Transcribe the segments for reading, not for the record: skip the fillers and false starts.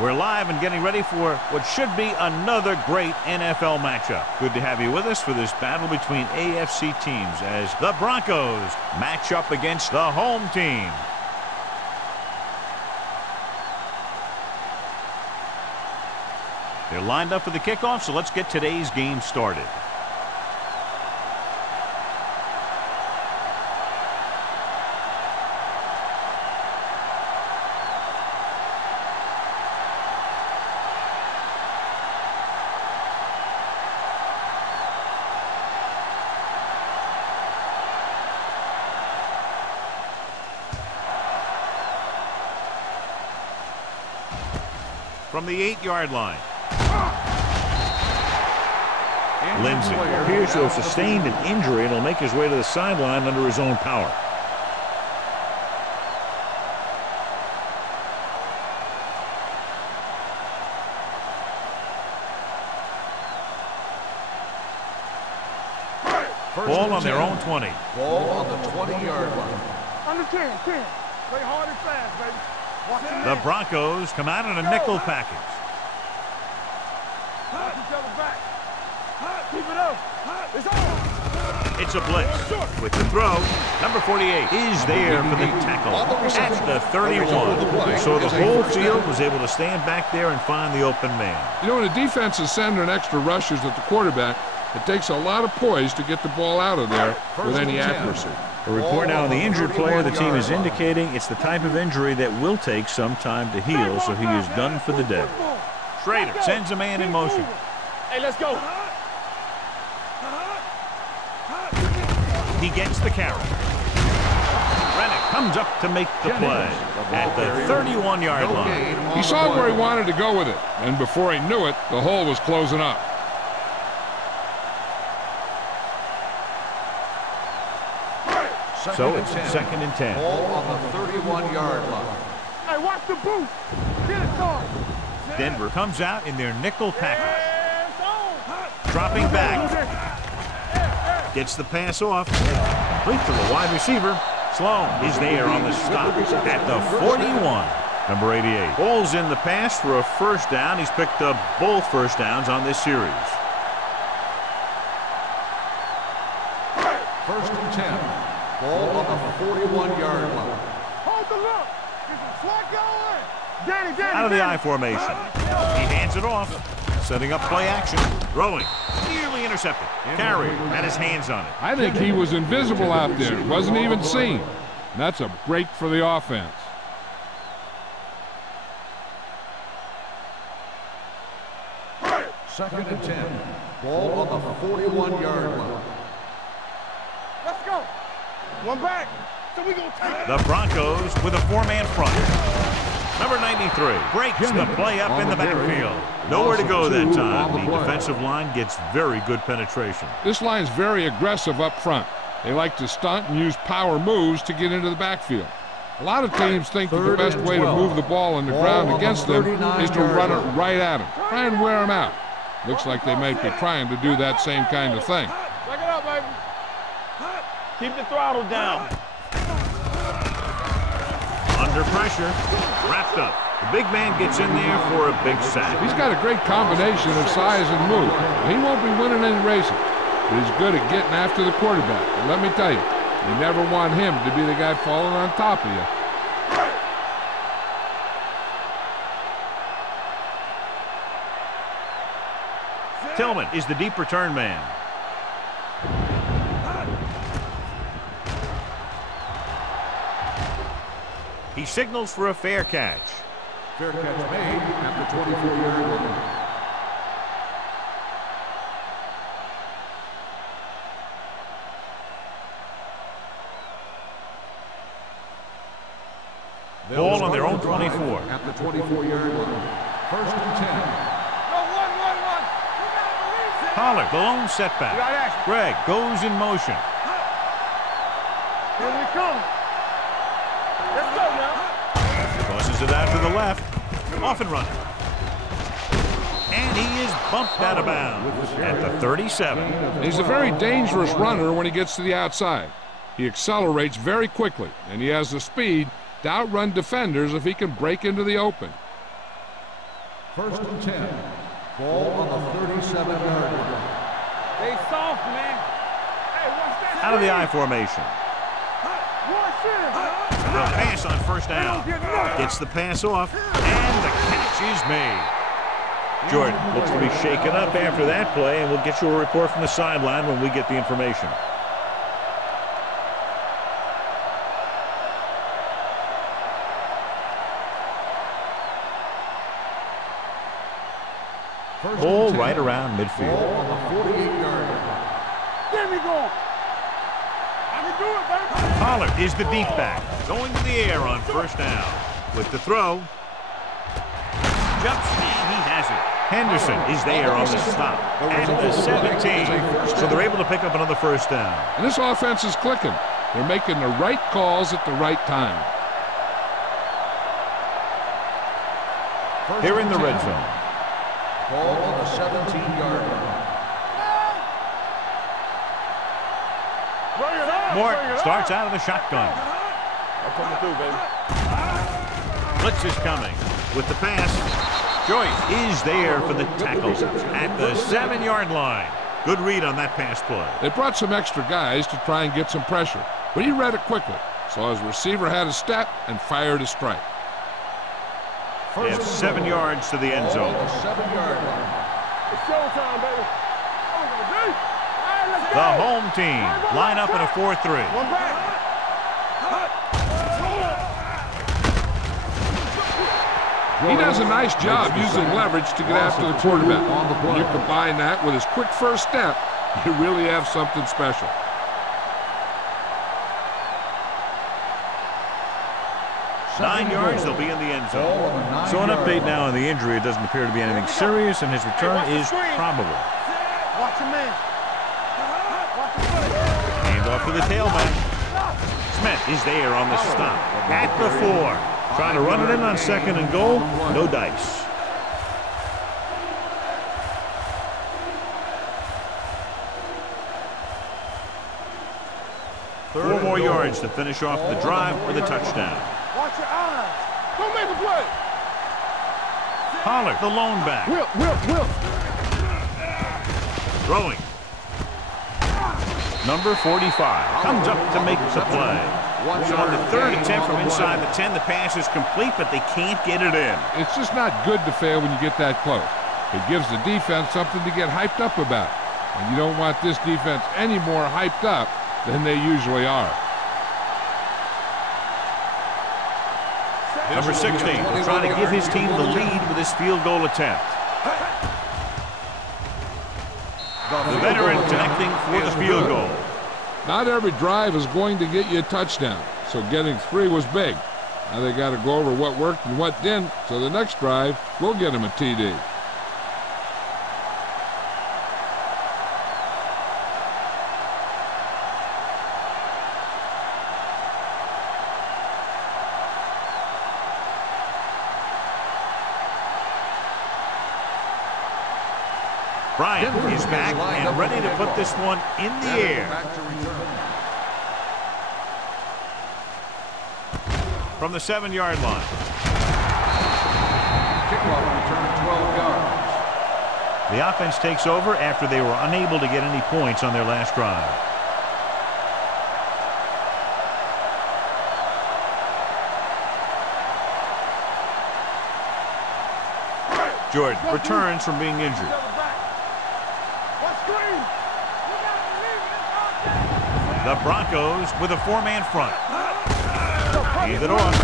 We're live and getting ready for what should be another great NFL matchup. Good to have you with us for this battle between AFC teams as the Broncos match up against the home team. They're lined up for the kickoff, so let's get today's game started. From the 8-yard line. Lindsay appears to have sustained an injury and will make his way to the sideline under his own power. Ball on their own 20. Ball on the 20-yard line. Under 10. Play hard and fast, baby. The Broncos come out in a nickel package. Each other back. Keep it up. It's on. It's a blitz. With the throw, number 48 is there for the tackle at the 31. So the whole field was able to stand back there and find the open man. You know, when the defense is sending extra rushers at the quarterback, it takes a lot of poise to get the ball out of there with any accuracy. A report now on the injured player. The team is indicating it's the type of injury that will take some time to heal, so he is done for the day. Schrader sends a man in motion. Hey, let's go. He gets the carry. Rennick comes up to make the play at the 31-yard line. He saw where he wanted to go with it, and before he knew it, the hole was closing up. So it's 2nd and 10. Ball on the 31-yard line. Hey, watch the boot. Get it started. Denver comes out in their nickel package. Dropping back. Gets the pass off. Complete to the wide receiver. Sloan is there on the stop at the 41. Number 88. Ball's in the pass for a first down. He's picked up both first downs on this series. 1st and 10. Ball on the 41-yard line. Hold the look. Get some slack going. Danny. Out of the I formation. He hands it off. Setting up play action. Throwing. Nearly intercepted. Carrier had his hands on it. I think he was invisible out there. Wasn't even seen. And that's a break for the offense. Second and 10. Ball on the 41-yard line. Let's go. One back. So we gonna take it. The Broncos with a 4-man front. Number 93 breaks the play up in the backfield. Nowhere to go that time. The defensive line gets very good penetration. This line's very aggressive up front. They like to stunt and use power moves to get into the backfield. A lot of teams think that the best way to move the ball on the ground against them is to run it right at them. Try and wear them out. Looks like they might be trying to do that same kind of thing. Back it up, baby. Keep the throttle down. Under pressure, wrapped up. The big man gets in there for a big sack. He's got a great combination of size and move. He won't be winning any races, but he's good at getting after the quarterback. And let me tell you, you never want him to be the guy falling on top of you. Tillman is the deep return man. He signals for a fair catch. Fair catch made at the 24-yard line. Ball on their own 24. At the 24-yard line. 1st and 10. Go, one. You gotta believe it. Pollard, the lone setback. We got action. Greg goes in motion. Here we come. Let's go now. Tosses it out to the left. Off and running. And he is bumped out of bounds at the 37. He's a very dangerous runner when he gets to the outside. He accelerates very quickly, and he has the speed to outrun defenders if he can break into the open. First and 10. Ball on the 37-yard line. They soft, man. Hey, watch that. Out of the I formation. The pass on first down. Gets the pass off, and the catch is made. Jordan looks to be shaken up after that play, and we'll get you a report from the sideline when we get the information. Ball right around midfield. Ball on the 48-yard line. Get me going. I can do it, baby. Pollard is the deep back, going to the air on first down. With the throw. Jumps, and he has it. Henderson is there on the stop at the 17. So they're able to pick up another first down. And this offense is clicking. They're making the right calls at the right time. They're in the red zone. Ball on the 17-yard line. Mort starts out of the shotgun. I'm coming through, baby. Blitz is coming with the pass. Joyce is there for the tackle at the 7-yard line. Good read on that pass play. They brought some extra guys to try and get some pressure, but he read it quickly. So his receiver had a step and fired a strike. They have 7 yards to the end zone. The 7-yard line. It's showtime, baby. The home team line up in a 4-3. One back. He does a nice job using leverage to get after the quarterback. When you combine that with his quick first step, you really have something special. Nine yards, they'll be in the end zone. So an update now on the injury. It doesn't appear to be anything serious, and his return is probable. Watch your man. Hand off to the tailback. Smith is there on the stop at the 4. Trying to run it in on 2nd and goal. No dice. Four more yards to finish off the drive with a touchdown. Watch your eyes. Don't make a play. Pollard, the lone back. Whip. Throwing. Number 45 comes up to make the play. So on the 3rd attempt from inside the 10, the pass is complete, but they can't get it in. It's just not good to fail when you get that close. It gives the defense something to get hyped up about. And you don't want this defense any more hyped up than they usually are. Number 16 trying to give his team the lead with his field goal attempt. The veteran connecting for the field goal. Not every drive is going to get you a touchdown, so getting 3 was big. Now they got to go over what worked and what didn't, so the next drive will get him a TD. Bryant is back and ready to put this one in the air. From the 7-yard line. Kickoff return 12 yards. The offense takes over after they were unable to get any points on their last drive. Jordan returns from being injured. The Broncos with a 4-man front. Hand it off.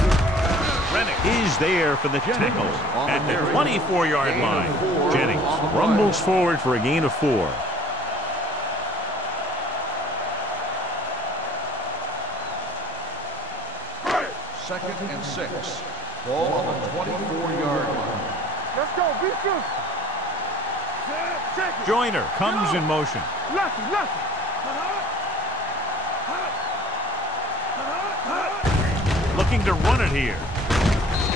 Rennick is there for the tackle at the 24-yard line. Jennings rumbles forward for a gain of 4. Second and 6. Ball on the 24-yard line. Let's go. Be good. Joyner comes in motion. Lucky. Looking to run it here.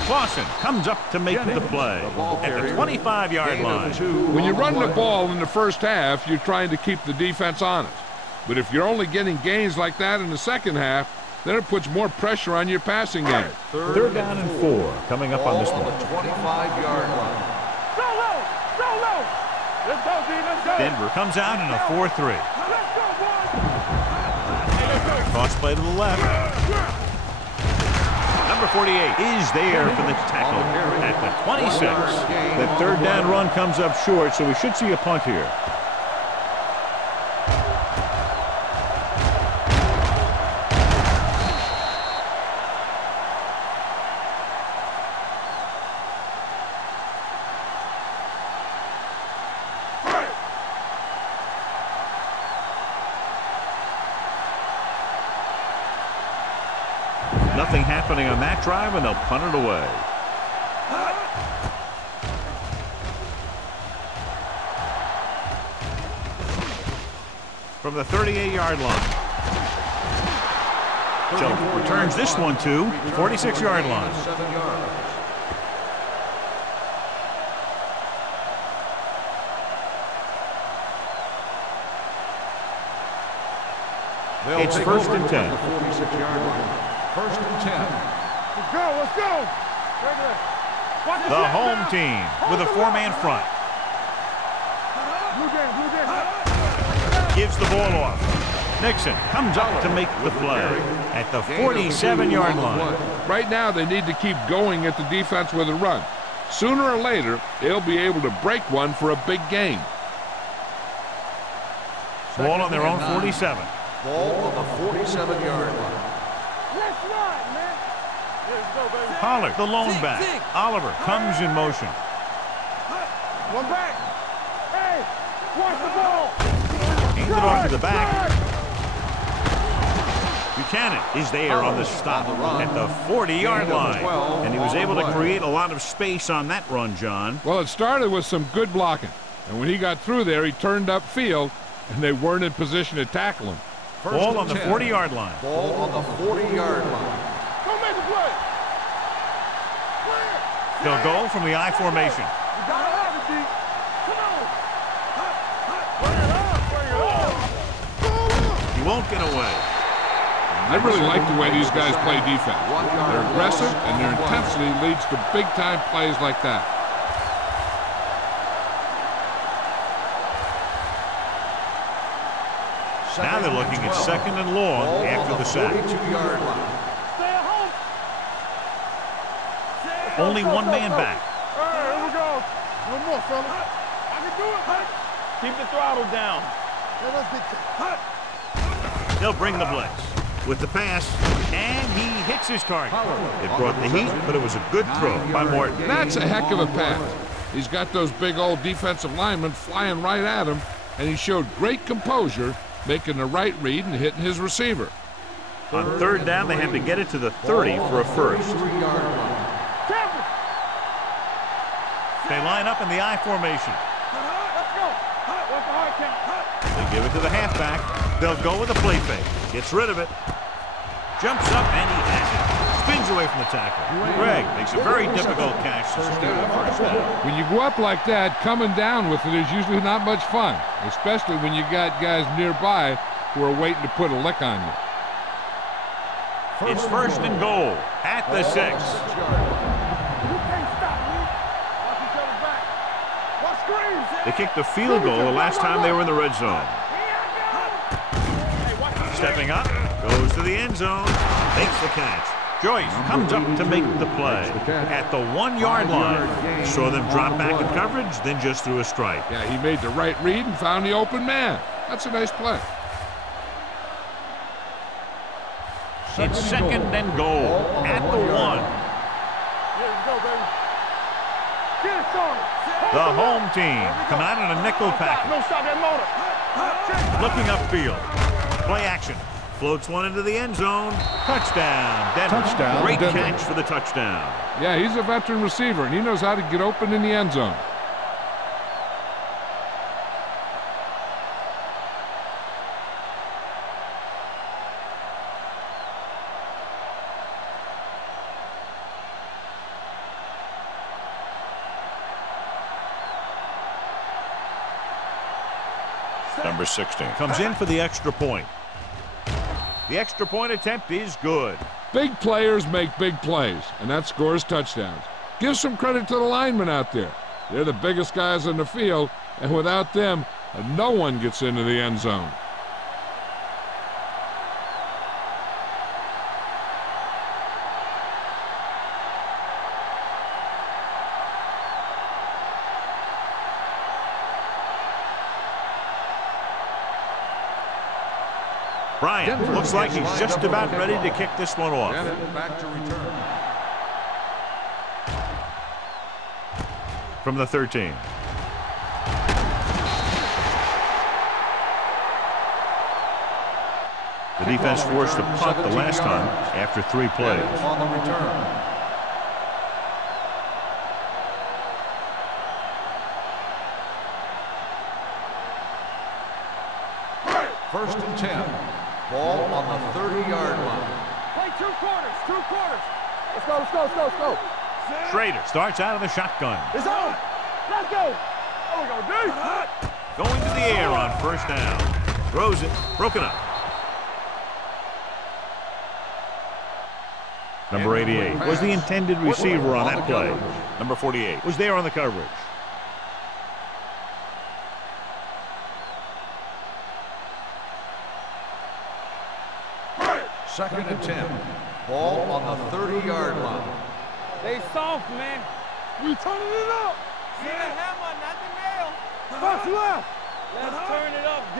Clausen comes up to make the play at the 25-yard line. When you run the ball in the first half, you're trying to keep the defense honest. But if you're only getting gains like that in the second half, then it puts more pressure on your passing game. Third down and 4 coming up on this one. The 25-yard line. Solo. Let's go, D. Let's go. Denver comes out in a 4-3. Let's go, boys. Hey, let's go. Toss play to the left. Number 48 is there for the tackle at the 26. The third down run comes up short, so we should see a punt here. Nothing happening on that drive, and they'll punt it away. From the 38-yard line. So returns this one to 46-yard line. 7 yards. It's first and 10. The 46-yard line. First and 10. Let's go. Let's go. Watch The home team with a 4-man front. Blue game. Blue game. Gives the ball off. Nixon comes up to make the play at the 47-yard line. Right now, they need to keep going at the defense with a run. Sooner or later, they'll be able to break one for a big gain. Ball on their own 47. Ball on the 47-yard line. Let's run, man. Let's go, baby. Pollard, the lone back. Oliver comes in motion. One back. Hey, watch the ball. Hands it off to the back. Buchanan is there on the stop at the 40-yard line. And he was able to create a lot of space on that run, John. Well, it started with some good blocking. And when he got through there, he turned upfield, and they weren't in position to tackle him. Ball on the 40-yard line. Ball on the 40-yard line. Don't make the play. They'll go from the I formation. You got to have it, D. Come on. Bring it on. Bring it on. He won't get away. I really like the way these guys play defense. They're aggressive, and their intensity leads to big-time plays like that. Now they're looking at second and long after the sack. 42-yard line. Stay at home. Only one man back. All right, here we go. One more, fella. I can do it, man. Keep the throttle down. Yeah, let's get to They'll bring the blitz with the pass, and he hits his target. It brought the heat, but it was a good throw by Morton. That's a heck of a pass. He's got those big old defensive linemen flying right at him, and he showed great composure, making the right read and hitting his receiver. On third down, they had to get it to the 30 for a first. They line up in the I formation. Let's go. What's the hard count? They give it to the halfback. They'll go with a play fake. Gets rid of it. Jumps up, and he has it. Spins away from the tackle. Greg makes a very difficult catch to steal the first down. When you go up like that, coming down with it is usually not much fun, especially when you got guys nearby who are waiting to put a lick on you. It's first and goal at the 6. You can't stop me. Watch each other back. Watch screens. They kicked the field goal the last time they were in the red zone. Stepping up, goes to the end zone, makes the catch. Joyce comes up to make the play at the 1-yard line. Saw them drop back in coverage, then just threw a strike. Yeah, he made the right read and found the open man. That's a nice play. It's second and goal at the 1. Here we go, baby. Get it started. The home team come out in a nickel package. No, stop that motor. Looking upfield. Play action. Floats one into the end zone. Touchdown, Denver. Touchdown, Great Denver. catch for the touchdown. Yeah, he's a veteran receiver, and he knows how to get open in the end zone. Number 16 comes in for the extra point. The extra point attempt is good. Big players make big plays, and that scores touchdowns. Give some credit to the linemen out there. They're the biggest guys in the field, and without them, no one gets into the end zone. Bryant looks like he's just about ready to kick this one off. Back to return. From the 13. The defense forced to punt the last time after 3 plays. On the return. First and 10. Ball on the 30-yard line. Play 2 quarters, 2 quarters. Let's go, let's go, let's go, let's go. Schrader starts out of the shotgun. It's on. Let's go. Oh, we go, D. Going to the air on first down. Throws it. Broken up. Number 88 was the intended receiver on that play. Number 48 was there on the coverage. Second and 10. Ball on the 30-yard line. They soft, man. We turning it up. See the hammer, not the nail. Pass left. Let's turn it up, D.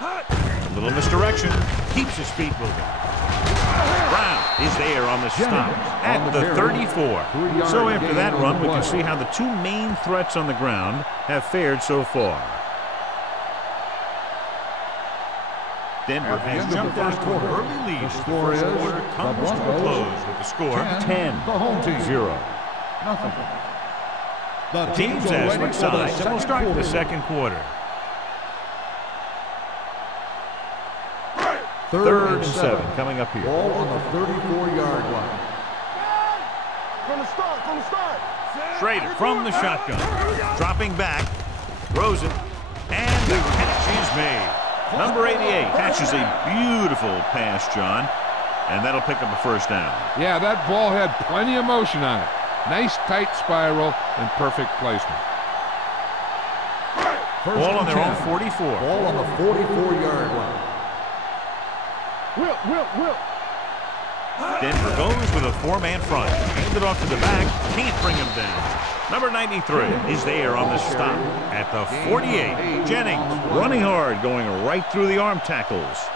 A little misdirection. Keeps his feet moving. Brown is there on the stop at the 34. So after that run, we can see how the 2 main threats on the ground have fared so far. Denver has jumped out to an early lead. The score is comes to a close with the score 10-0. The teams as switch sides and will start the second quarter. Third and 7 coming up here. Ball on the 34-yard line. From the start. Schrader from the shotgun. Dropping back. Throws it. And the catch is made. Number 88 catches a beautiful pass, John. And that'll pick up a first down. Yeah, that ball had plenty of motion on it. Nice tight spiral and perfect placement. Ball on their own 44. Ball on the 44-yard line. Will. Denver goes with a 4-man front. Hand it off to the back. Can't bring him down. Number 93 is there on the stop at the 48. Jennings running hard, going right through the arm tackles.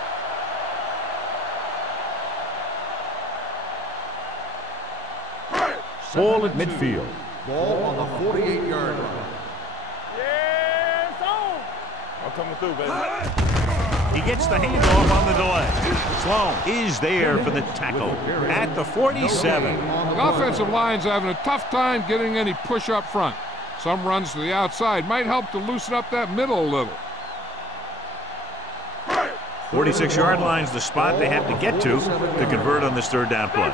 Ball at midfield. Ball on the 48-yard line. Yeah, it's on. I'm coming through, baby. He gets the handoff on the delay. Sloan is there for the tackle at the 47. The offensive line's having a tough time getting any push up front. Some runs to the outside might help to loosen up that middle a little. 46-yard line's the spot they have to get to convert on this third down play.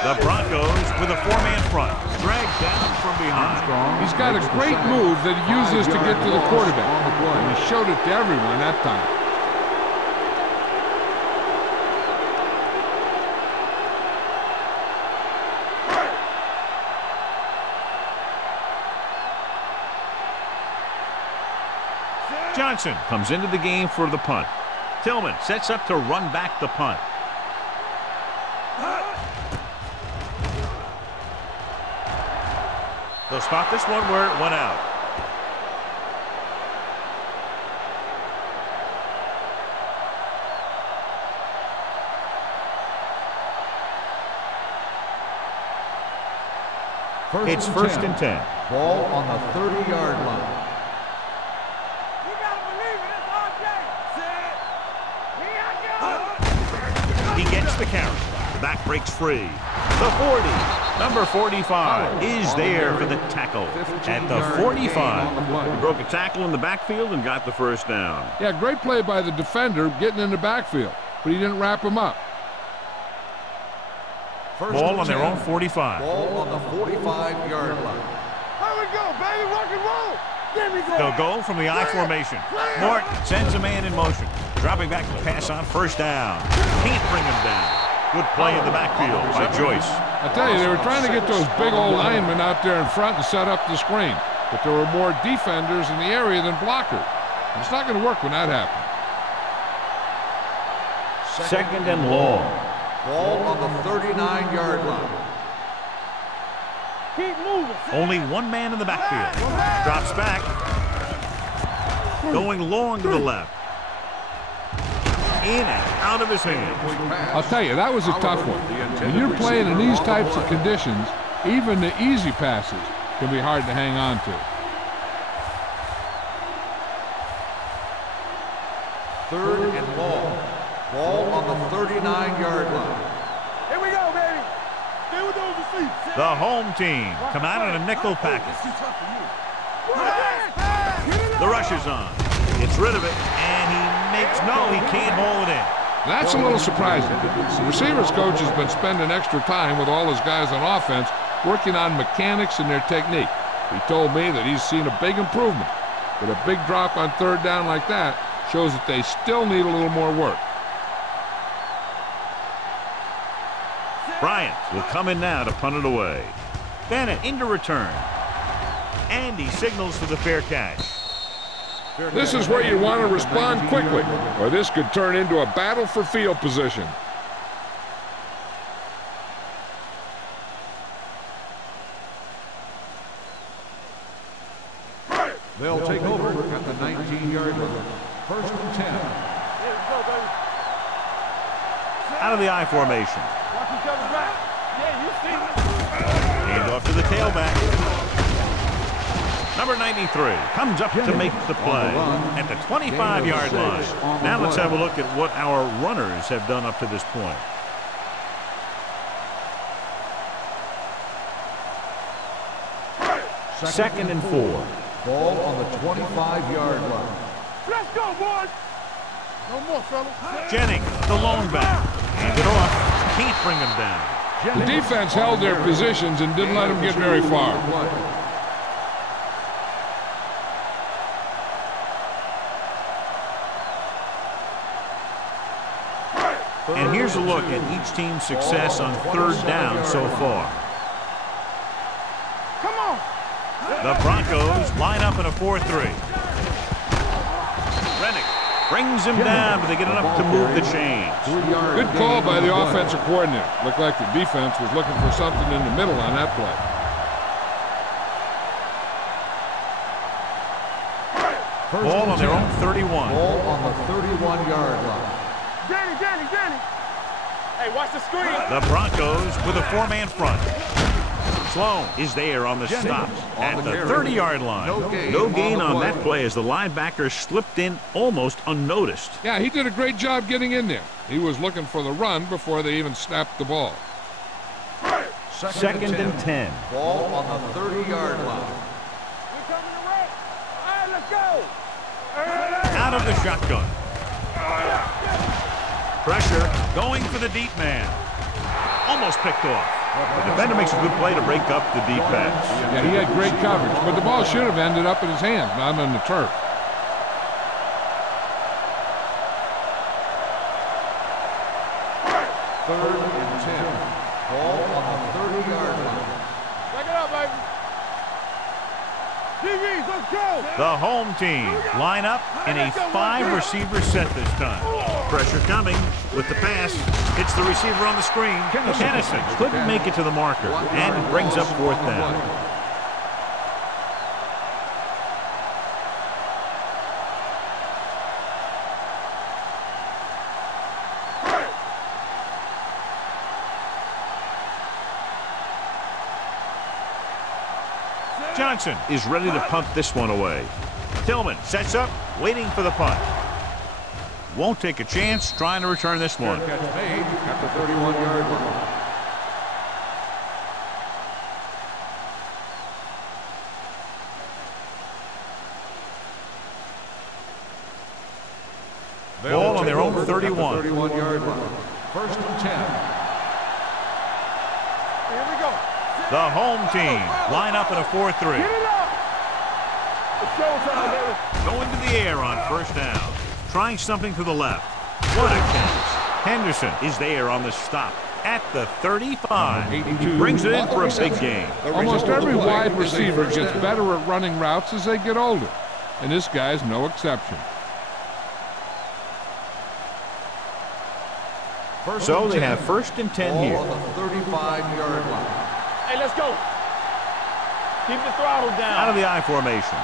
The Broncos with a 4-man front, dragged down from behind. He's got a great move that he uses to get to the quarterback, and he showed it to everyone that time. Johnson comes into the game for the punt. Tillman sets up to run back the punt. They'll spot this one where it went out. It's first and 10. Ball on the 30-yard line. You gotta believe it. It's RJ. He gets the carry. The back breaks free. The 40. Number 45 is there for the tackle at the 45. He broke a tackle in the backfield and got the first down. Yeah, great play by the defender getting in the backfield, but he didn't wrap him up. Ball on their own 45. Ball on the 45-yard line. Here we go, baby. Rock and roll. There we go. They'll go from the I formation. Morton sends a man in motion. Dropping back to pass on first down. Can't bring him down. Good play in the backfield by Joyce. I tell you, they were trying to get those big old linemen out there in front and set up the screen. But there were more defenders in the area than blockers. And it's not going to work when that happens. Second and long. Ball on the 39-yard line. Keep moving. Only one man in the backfield. Drops back. Going long to the left. In and out of his hands. I'll tell you, that was a tough one. When you're playing in these types of conditions, even the easy passes can be hard to hang on to. Third and long. Ball on the 39-yard line. Here we go, baby. Stay with those receivers. The home team come out in a nickel package. The rush is on. Gets rid of it, and he can't hold it in. That's a little surprising. The receivers coach has been spending extra time with all his guys on offense working on mechanics and their technique. He told me that he's seen a big improvement. But a big drop on third down like that shows that they still need a little more work. Bryant will come in now to punt it away. Bennett into return. And he signals for the fair catch. This is where you want to respond quickly, or this could turn into a battle for field position. They'll take over at the 19-yard line. First and 10. Out of the I formation. Watch each other back. Yeah, you see it. Hand off to the tailback. Number 93 comes up to make the play at the 25-yard line. Now let's have a look at what our runners have done up to this point. Second and 4. Ball on the 25-yard line. Let's go, boys. No more, fellas. Jennings, the lone back. Hand it off. Can't bring him down. The defense held their positions and didn't let them get very far. And here's a look at each team's success on third down so far. Come on. The Broncos line up in a 4-3. Rennick brings him down, but they get enough to move the chains. Good call by the offensive coordinator. Looked like the defense was looking for something in the middle on that play. Ball on their own 31. Ball on the 31-yard line. Danny. Hey, watch the screen. The Broncos with a four-man front. Sloan is there on the stop at the 30-yard line. No gain on that play as the linebacker slipped in almost unnoticed. Yeah, he did a great job getting in there. He was looking for the run before they even snapped the ball. Second and 10. Ball on the 30-yard line. We're coming to right. All right, let's go. Out of the shotgun. Pressure going for the deep man. Almost picked off. The defender makes a good play to break up the deep pass. Yeah, he had great coverage, but the ball should have ended up in his hands, not on the turf. Third and 10. Ball on the 30-yard line. Back it up, baby. DBs, let's go. The home team line up in a 5-receiver set this time. Pressure coming with the pass. Hits the receiver on the screen. Kennison couldn't make it to the marker, and it brings up fourth down. Johnson is ready to punt this one away. Tillman sets up, waiting for the punt. Won't take a chance trying to return this one. Catch made at the 31-yard line. Ball on their own 31. 31-yard line. First and 10. Here we go. The home team line up in a 4-3. Get it up. It's showtime, baby. Going to the air on first down. Trying something to the left. What a catch. Henderson is there on the stop at the 35. He brings it in for a big gain. Almost every wide receiver gets better at running routes as they get older, and this guy's no exception. So they have 1st and 10 here. On the 35-yard line. Hey, let's go. Keep the throttle down. Out of the I formation.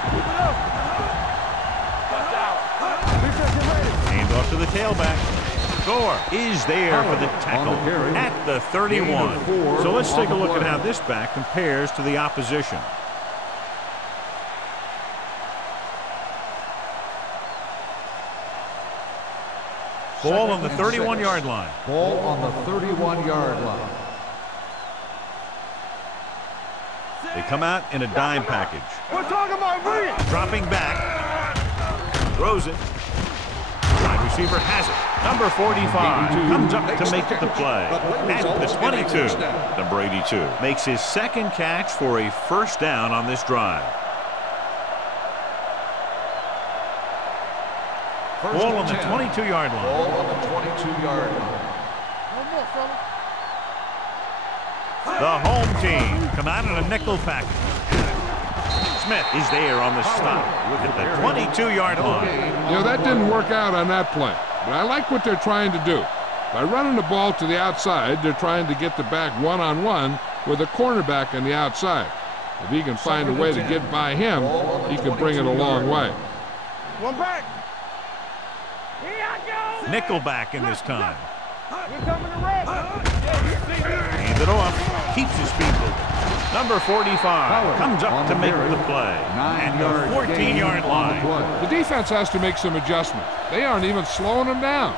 Hand off to the tailback. Gore is there for the tackle at the 31. So let's take a look at how this back compares to the opposition. Ball on the 31-yard line. Ball on the 31-yard line. They come out in a dime package. We're talking about me. Dropping back. Throws it. Wide receiver has it. Number 45 comes up to make the play. At the 22. Number 82 makes his 2nd catch for a 1st down on this drive. Ball on the 22-yard line. Ball on the 22-yard line. One more, fella. The home team come out in a nickel package. Smith is there on the stop at the 22-yard line. You know, that didn't work out on that play, but I like what they're trying to do. By running the ball to the outside, they're trying to get the back one-on-one with a cornerback on the outside. If he can find a way to get by him, he can bring it a long way. One back. Nickelback in this time. We're coming to red. Hand it off. Keeps his feet moving. Number 45 comes up to make the play at the 14-yard line. The defense has to make some adjustments. They aren't even slowing them down.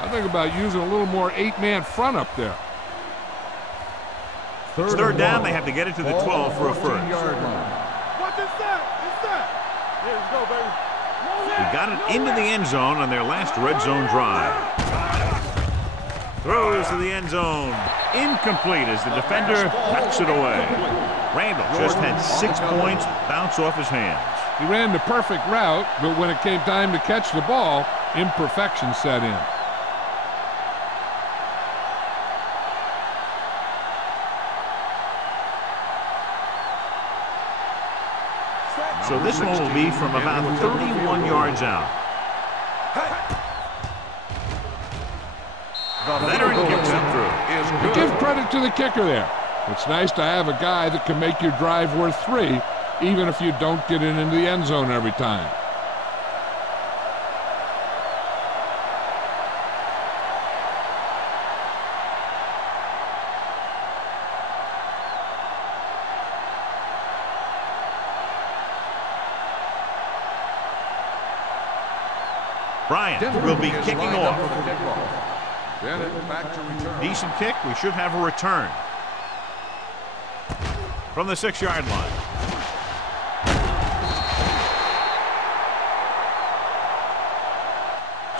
I think about using a little more 8-man front up there. It's 3rd down. They have to get it to the 12 for a 1st. What is that? Is that? Here we go, baby. He got it into the end zone on their last red zone drive. Throws to the end zone. Incomplete as the defender knocks it away. Randall just had 6 points bounce off his hands. He ran the perfect route, but when it came time to catch the ball, imperfection set in. So this one will be from about 31 yards out. The veteran kicks it through. Give credit to the kicker there. It's nice to have a guy that can make your drive worth 3, even if you don't get it into the end zone every time. Bryant will be kicking off. Back to return. Decent kick. We should have a return. From the 6-yard line.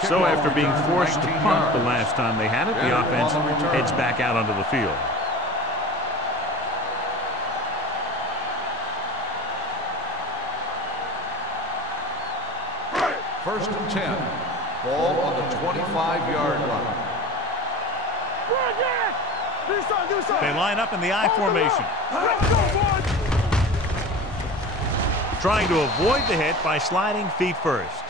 So after being forced to punt the last time they had it, the offense heads back out onto the field. First and 10. Ball on the 25-yard line. They line up in the I formation. Trying to avoid the hit by sliding feet first.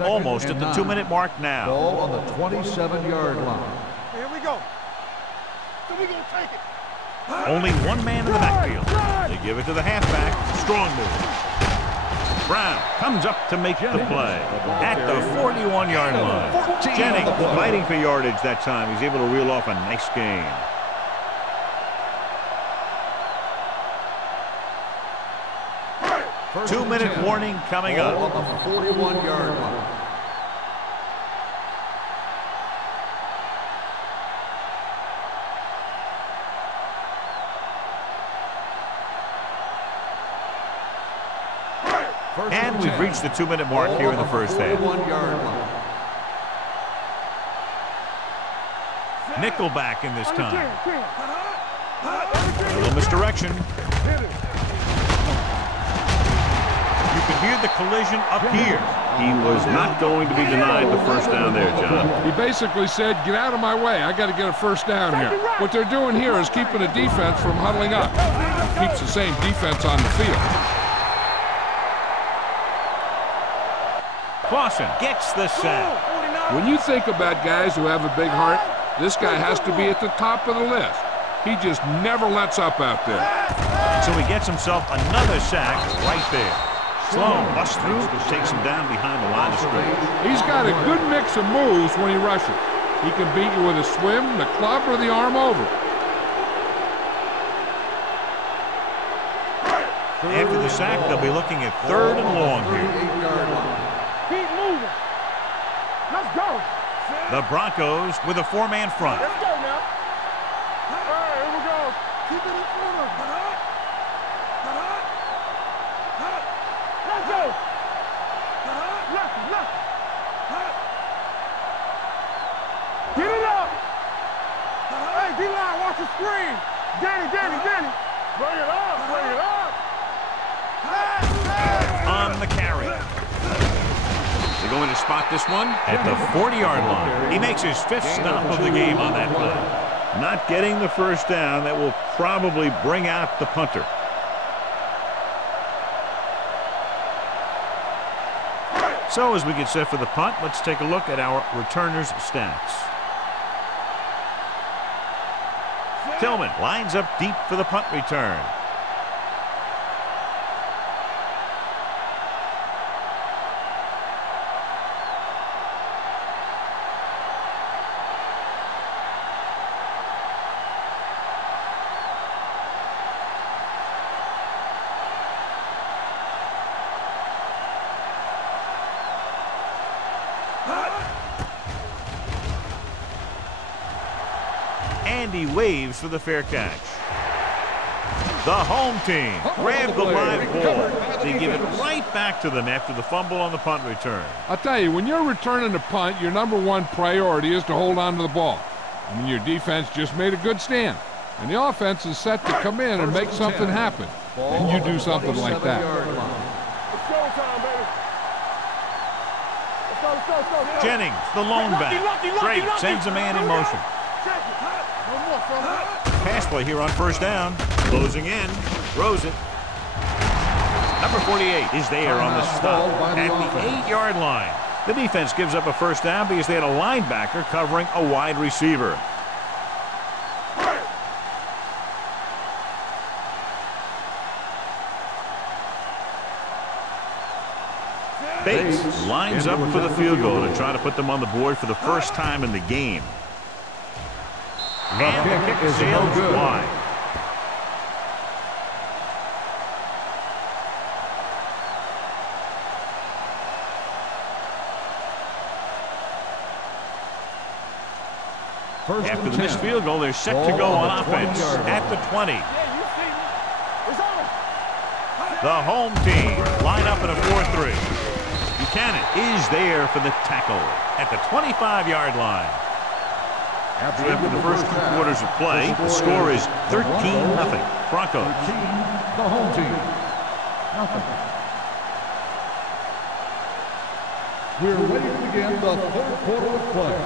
Almost at the 2-minute mark now. Ball on the 27-yard line. Here we go. So we're going to take it. Only one man in the backfield. They give it to the halfback. Strong move. Brown comes up to make the play at the 41-yard line. Jennings fighting for yardage that time. He's able to reel off a nice gain. Two-minute warning coming up. On the 41-yard line. And we've reached the 2-minute mark here in the first half. Nickelback in this time. A little misdirection. You could hear the collision up here. He was not going to be denied the first down there, John. He basically said, get out of my way. I got to get a first down here. What they're doing here is keeping the defense from huddling up. Keeps the same defense on the field. Clausen gets the sack. When you think about guys who have a big heart, this guy has to be at the top of the list. He just never lets up out there. So he gets himself another sack right there. Sloan busts through, takes him down behind the line of scrimmage. He's got a good mix of moves when he rushes. He can beat you with a swim, the club, or the arm over. After the sack, they'll be looking at 3rd and long here. Keep moving. Let's go. The Broncos with a 4-man front. Let's go now. All right, here we go. Keep it in front of him. Let's go. Left. Get it up. Hey, D-line, watch the screen. Danny. Bring it up. On the carry. They're going to spot this one at the 40-yard line. He makes his 5th stop of the game on that play. Not getting the first down, that will probably bring out the punter. So as we get set for the punt, let's take a look at our returners' stats. Tillman lines up deep for the punt return. And he waves for the fair catch. The home team grab the live ball. They give it right back to them after the fumble on the punt return. I'll tell you, when you're returning a punt, your #1 priority is to hold on to the ball. I mean, your defense just made a good stand. And the offense is set to come in and make something happen. And you do something like that. It's showtime, baby. Let's go. Jennings, the lone back. Drake sends a man in motion. Pass play here on first down. Closing in. Throws it. Number 48 is there on the stop at the 8-yard line. The defense gives up a first down because they had a linebacker covering a wide receiver. Bates lines up for the field goal to try to put them on the board for the first time in the game. And the kick sails wide. After the missed field goal, they're set to go on offense at the 20. The home team line up in a 4-3. Buchanan is there for the tackle at the 25-yard line. After the first 2 quarters of play, the score is 13-0. Broncos. The home team. Nothing. We're ready to begin the 3rd quarter of play.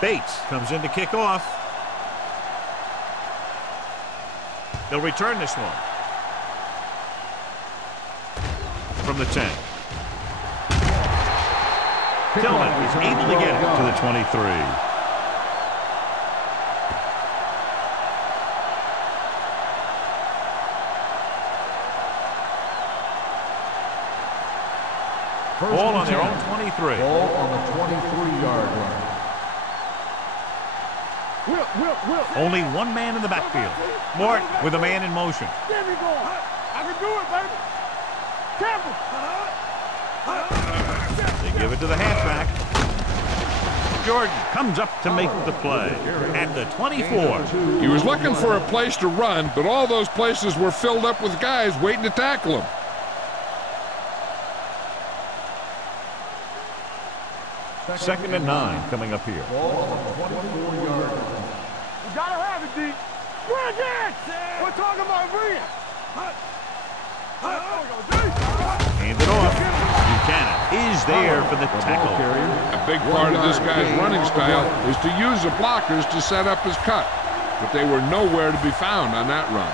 Bates comes in to kick off. They'll return this one. From the 10. Tillman is able to get it to the 23. Ball on their own 23. Ball on the 23-yard line. Only one man in the backfield. Morton with a man in motion. Get me going. I can do it, baby. Campbell. They give it to the halfback. Jordan comes up to make the play at the 24. He was looking for a place to run, but all those places were filled up with guys waiting to tackle him. 2nd and 9 coming up here. Ball on the 24-yard line. You gotta have it, D. Bring it! We're talking about bring it! Hand it off. Buchanan is there for the tackle. A big part of this guy's running style is to use the blockers to set up his cut, but they were nowhere to be found on that run.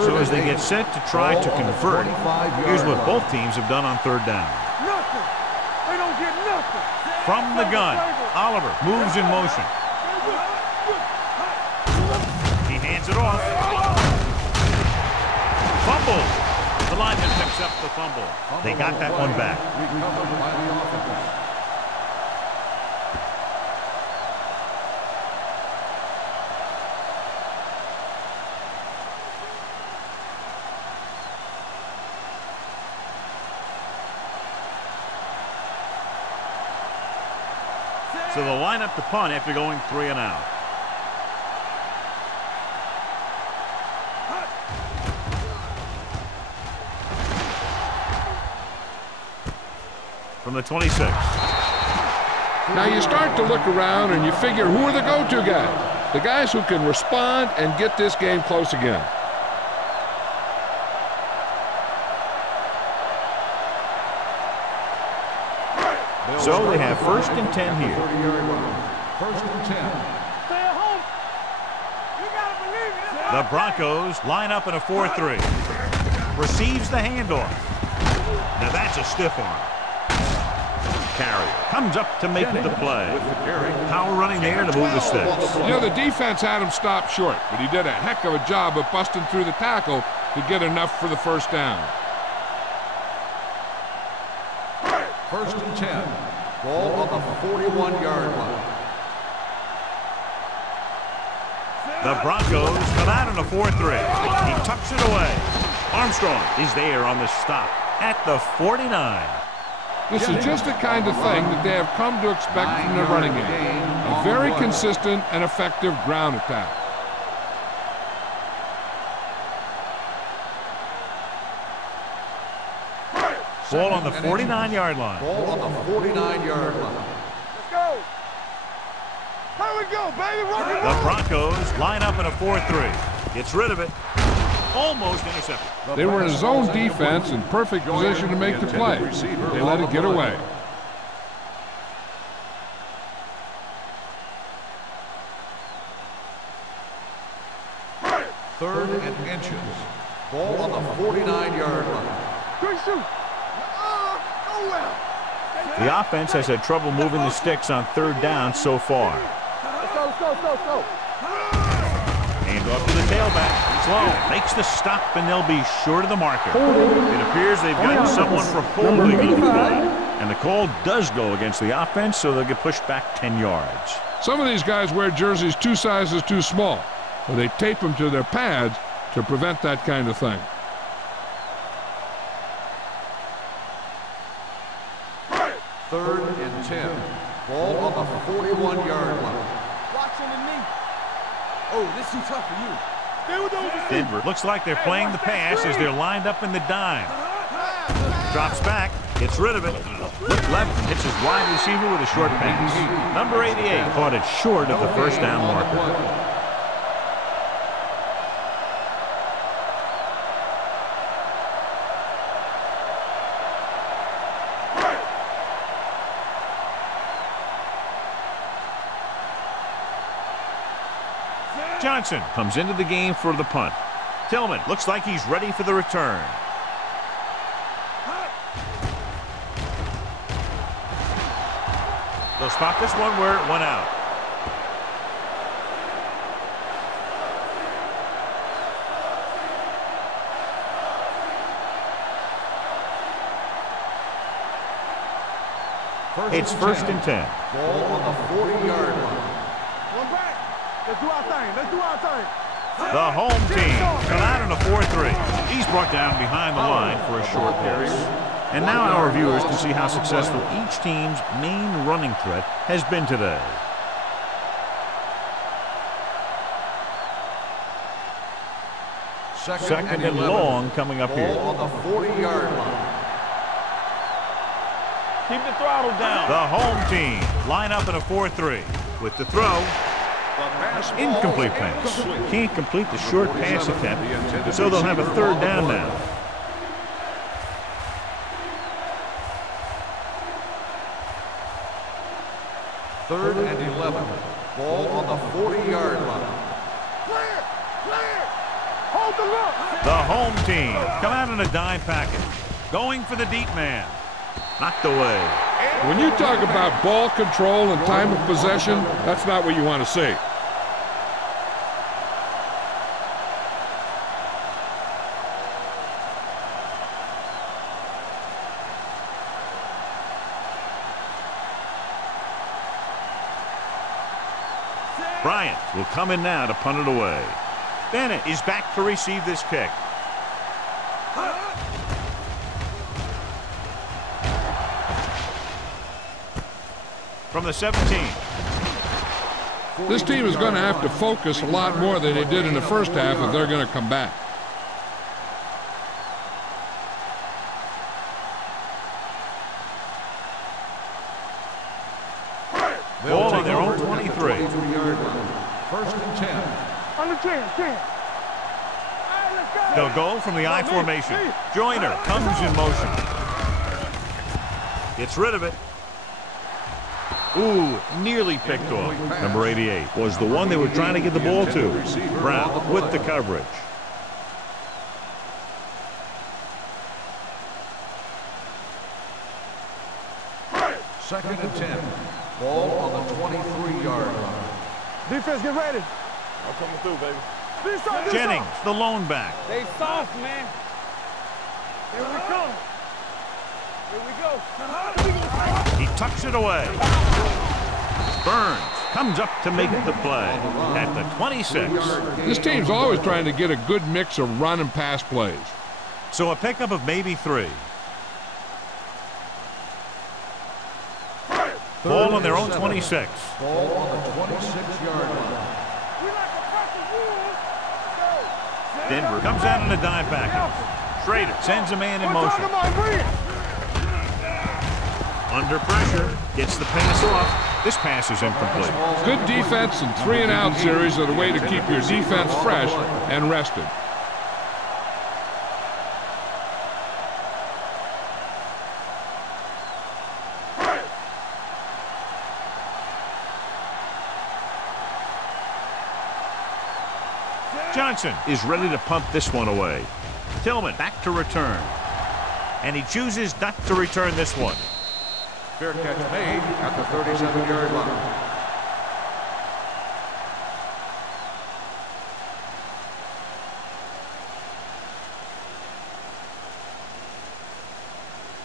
So as they get set to try to convert, here's what both teams have done on 3rd down. Nothing! They don't get nothing! From the gun, Oliver moves in motion. He hands it off. Fumble. The lineman picks up the fumble. They got that one back. Recovered by the offense. So they'll line up to punt after going 3 and out. From the 26. Now you start to look around and you figure, who are the go-to guys? The guys who can respond and get this game close again. So they have 1st and 10 here. 1st and 10. Stay at home! You gotta believe it! The Broncos line up in a 4-3. Receives the handoff. Now that's a stiff arm. Carrier comes up to make the play. Power running there to move the sticks. You know, the defense had him stopped short, but he did a heck of a job of busting through the tackle to get enough for the 1st down. 1st and 10. Ball on the 41-yard line. The Broncos come out in a 4-3. He tucks it away. Armstrong is there on the stop at the 49. This is just the kind of thing that they have come to expect from their running game. A very consistent and effective ground attack. Ball on the 49-yard line. Ball on the 49-yard line. Let's go! Here we go, baby! Rock and The roll! Broncos line up in a 4-3. Gets rid of it. Almost intercepted. They were in a zone defense in perfect position to make the play. They let it get away. Third and inches. Ball on the 49-yard line. Quick shoot! Go well! The offense has had trouble moving the sticks on 3rd down so far. Let's go! Hand off to the tailback. Sloan makes the stop, and they'll be short of the marker. It appears they've gotten someone for holding on the play. And the call does go against the offense, so they'll get pushed back 10 yards. Some of these guys wear jerseys 2 sizes too small, or they tape them to their pads to prevent that kind of thing. Third and 10. Ball on the 41-yard line. Watching the knee. Oh, this is tough for you. Stay with those receivers. Denver looks like they're playing the pass as they're lined up in the dime. Drops back, gets rid of it. Look left, hits his wide receiver with a short pass. Number 88 caught it short of the 1st down marker. Johnson comes into the game for the punt. Tillman looks like he's ready for the return. They'll spot this one where it went out. It's 1st and 10. Ball on the 40-yard line. One back. Let's do our thing. The home team come out in a 4-3. He's brought down behind the line for a short pass. And now our viewers can see how successful each team's main running threat has been today. Second and long coming up here. Ball on the 40-yard line. Keep the throttle down. The home team line up in a 4-3 with the throw. Incomplete pass. Can't complete the short pass attempt, so they'll have a third down now. Third and 11. Ball on the 40-yard line. Clear! Clear! Hold the look! The home team come out in a dime package, going for the deep man. Knocked away. When you talk about ball control and time of possession, that's not what you want to see. Bryant will come in now to punt it away. Bennett is back to receive this kick. From the 17. This team is going to have to focus a lot more than they did in the first half if they're going to come back. Ball on their own 23. 22-yard line. First and 10. On the 10. They'll go from the I formation. Joyner comes in motion. Gets rid of it. Ooh, nearly picked off. Number 88 was the one they were trying to get the ball to. Brown with the coverage. Second and 10. Ball on the 23-yard line. Defense, get ready. I'm coming through, baby. Jennings, the lone back. Stay soft, man. Here we come. Here we go. He tucks it away. Burns comes up to make the play at the 26. This team's always trying to get a good mix of run and pass plays. So a pickup of maybe 3. Ball on their own 26. Ball on the 26-yard line. Denver comes out in a dime package. Schrader sends a man in motion. Under pressure, gets the pass off. This pass is incomplete. Good defense and 3-and-out series are the way to keep your defense fresh and rested. Johnson is ready to punt this one away. Tillman back to return. And he chooses not to return this one. Fair catch made at the 37-yard line.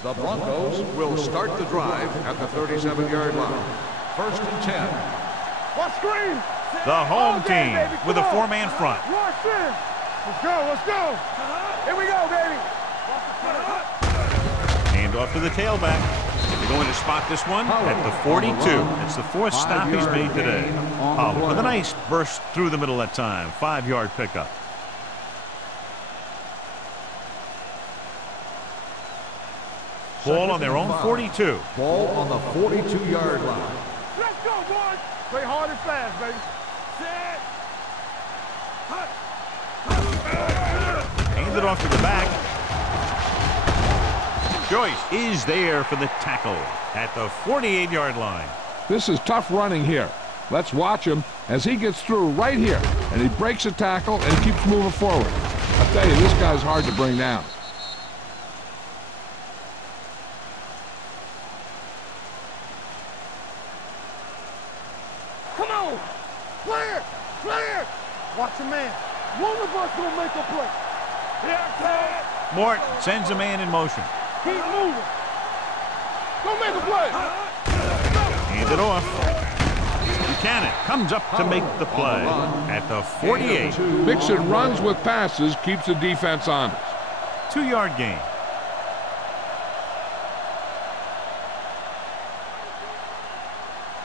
The Broncos will start the drive at the 37-yard line. First and 10. What screen? The home team with a 4-man front. Let's go, let's go. Here we go, baby. Hand off to the tailback. They're going to spot this one at the 42. It's the 4th stop he's made today. Pollard with a nice burst through the middle that time. 5-yard pickup. Ball on their own 42. Ball on the 42-yard line. Let's go, boys. Play hard and fast, baby. Hand it off to the back. Joyce is there for the tackle at the 48-yard line. This is tough running here. Let's watch him as he gets through right here, and he breaks a tackle and keeps moving forward. I'll tell you, this guy's hard to bring down. Come on. Clear. Clear. Watch a man. One of us gonna make a play. Morton sends a man in motion. Keep moving. Go make a play. Hand it off. Buchanan comes up to make the play at the 48. Mixing runs with passes keeps the defense honest. 2-yard gain.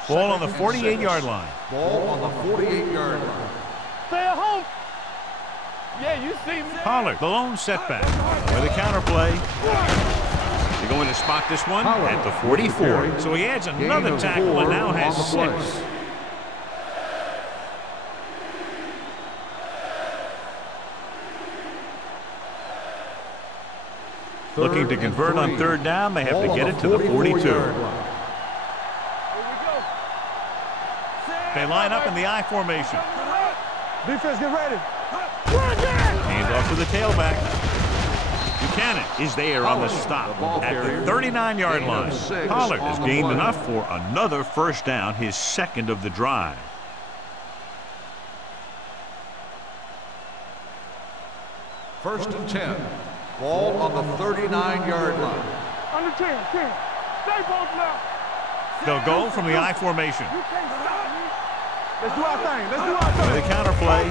Ball on the 48-yard line. Ball on the 48-yard line. Stay at home. Yeah, you see me. Pollard, the lone setback. With a counter play. They Going to spot this one at the 44. So he adds another tackle and now has 6. Looking to convert on 3rd down. They have to get it to the 42. They line up in the I formation. Defense, get ready. Hand off to the tailback. Buchanan is there on the stop at the 39-yard line. Pollard has gained enough for another 1st down, his 2nd of the drive. First and 10. Ball on the 39-yard line. Under 10. Stay both now. They'll go from the I formation. You can't stop me. Let's do our thing. With the counter play.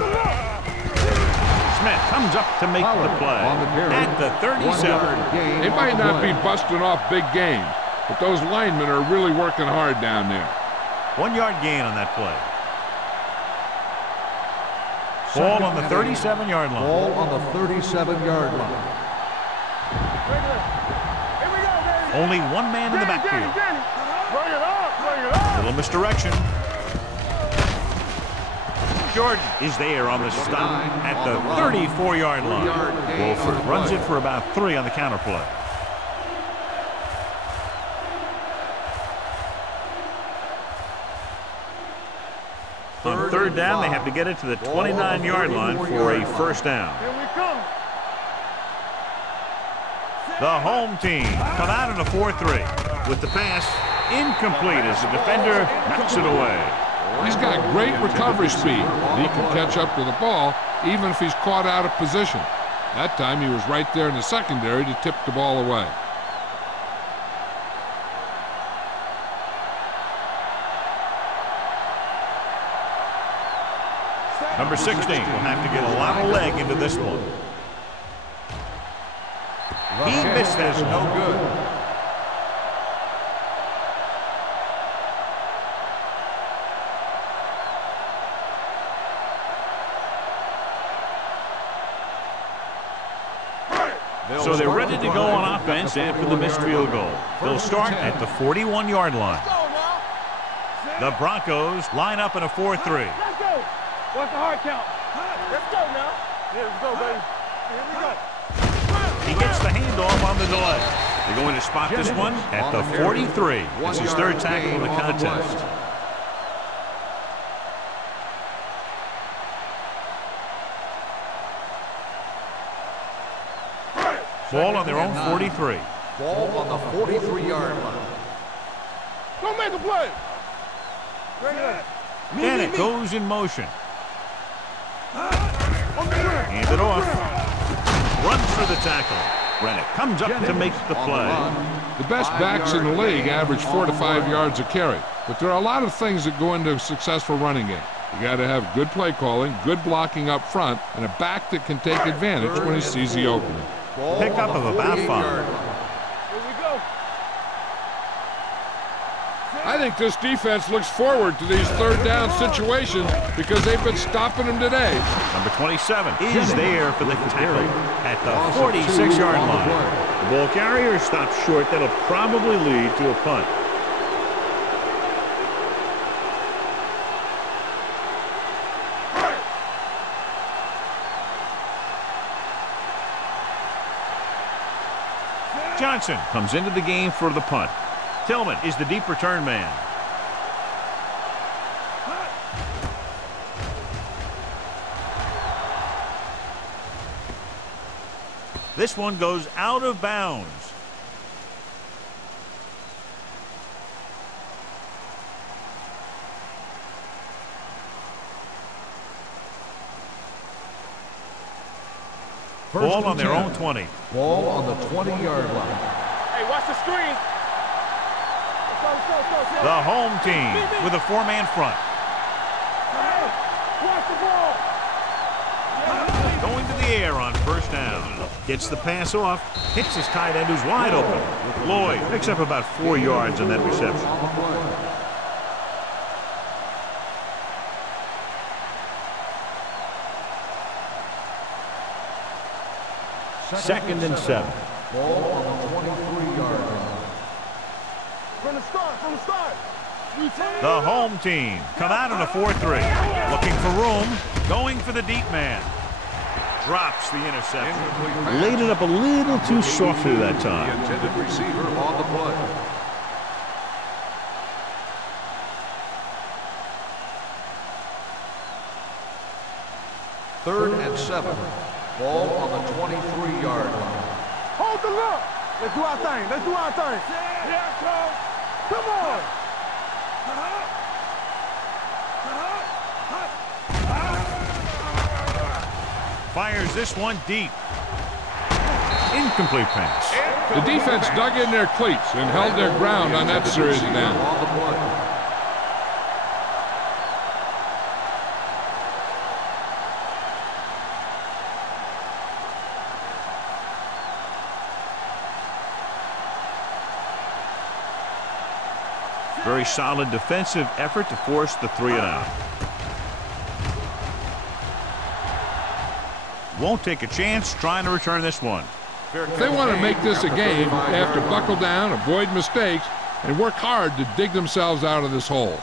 Smith comes up to make the play at the 37. They might not be busting off big games, but those linemen are really working hard down there. 1-yard gain on that play. Ball on the 37-yard line. Ball on the 37-yard line. Here we go, baby. Only one man in the backfield. Bring it up. Little misdirection. Jordan is there on the stop at the 34-yard line. Wolford runs it for about 3 on the counter play. On 3rd down, they have to get it to the 29-yard line for a 1st down. Here we come. The home team come out in a 4-3 with the pass incomplete as the defender knocks it away. He's got great recovery speed. He can catch up to the ball even if he's caught out of position. That time he was right there in the secondary to tip the ball away. Number 16 will have to get a lot of leg into this one. He missed that. No good. So they're ready to go on offense after the missed field goal. They'll start at the 41-yard line. The Broncos line up in a 4-3. Let's go. What's the hard count? Let's go now. Yeah, let's go, baby. Here we go. He gets the handoff on the delay. They're going to spot this one at the 43. It's his 3rd tackle of the contest. Ball on their own 43. Ball on the 43-yard line. Go make a play. Bennett goes in motion. Hand it off. Runs for the tackle. Bennett comes up to make the play. The best backs in the league average 4 to 5 yards a carry, but there are a lot of things that go into a successful running game. You got to have good play calling, good blocking up front, and a back that can take advantage when he sees the opening. Pickup of about 5. Here we go. I think this defense looks forward to these 3rd down situations because they've been stopping them today. Number 27 is there for the tackle at the 46-yard line. The ball carrier stops short. That'll probably lead to a punt. Johnson comes into the game for the punt. Tillman is the deep return man. This one goes out of bounds. Ball on their own 20. Ball on the 20-yard line. Hey, watch the screen. The home team with a 4-man front. Hey, watch the ball. Going to the air on 1st down. Gets the pass off. Hits his tight end who's wide open. Lloyd picks up about 4 yards on that reception. Second and 7. Ball on the 23-yard line. From the start. The home team come out in a 4-3. Looking for room. Going for the deep man. Drops the interception. Laid it up a little too softly that time. The intended receiver on the play. Third and 7. Ball on the 23-yard line. Hold the look. Let's do our thing. Let's do our thing. Yeah, coach. Come on. Fires this one deep. Incomplete pass. The defense dug in their cleats and held their ground on that series down. On the play. Very solid defensive effort to force the 3-and-out. Won't take a chance trying to return this one. If they want to make this a game, they have to buckle down, avoid mistakes, and work hard to dig themselves out of this hole.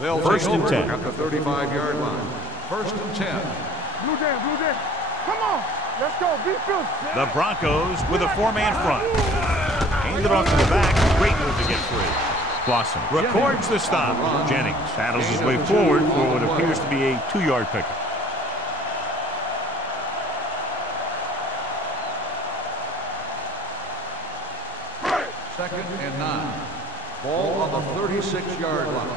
They'll First take and over 10. at the 35-yard line. First and 10. Blue Dan. Come on. Let's go. Be fierce. The Broncos with a 4-man front. Handed off to the back. Great move to get free. Blossom records the stop. Jennings battles his way forward for what appears to be a 2-yard pickup. Second and 9. Ball on the 36-yard line.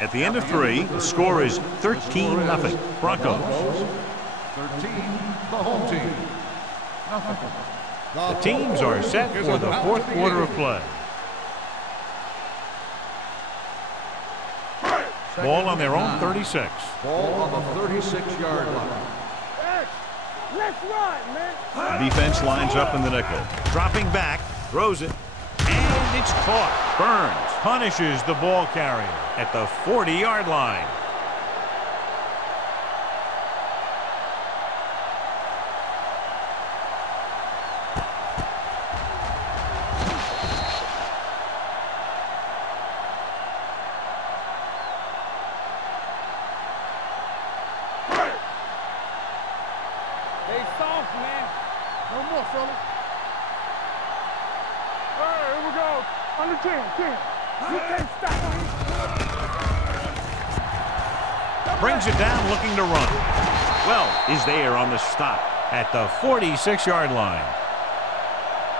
At the end of 3, the score is 13-0. Broncos. 13, the home team. Nothing. The teams are set for the fourth quarter of play. Ball on their own 36. Ball on the 36-yard line. Let's run, man. The defense lines up in the nickel. Dropping back, throws it, and it's caught. Burns punishes the ball carrier at the 40-yard line. They soft, man. No more, fella. All right, here we go. Under 10. You can't stop me. Brings it down, looking to run. Well, is there on the stop at the 46-yard line.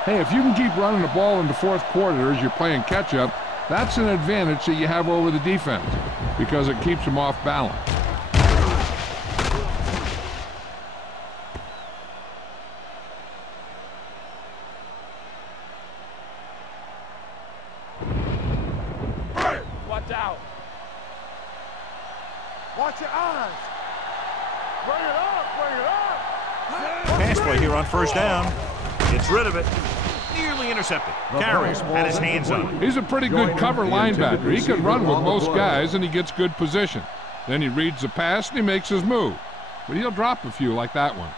Hey, if you can keep running the ball in the fourth quarter as you're playing catch-up, that's an advantage that you have over the defense because it keeps them off balance. Watch out. Watch your eyes. Bring it up. Pass play here on first down. Gets rid of it. Nearly intercepted. Carrier had his hands on it. He's a pretty good cover linebacker. He can run with most guys, and he gets good position. Then he reads the pass, and he makes his move. But he'll drop a few like that one.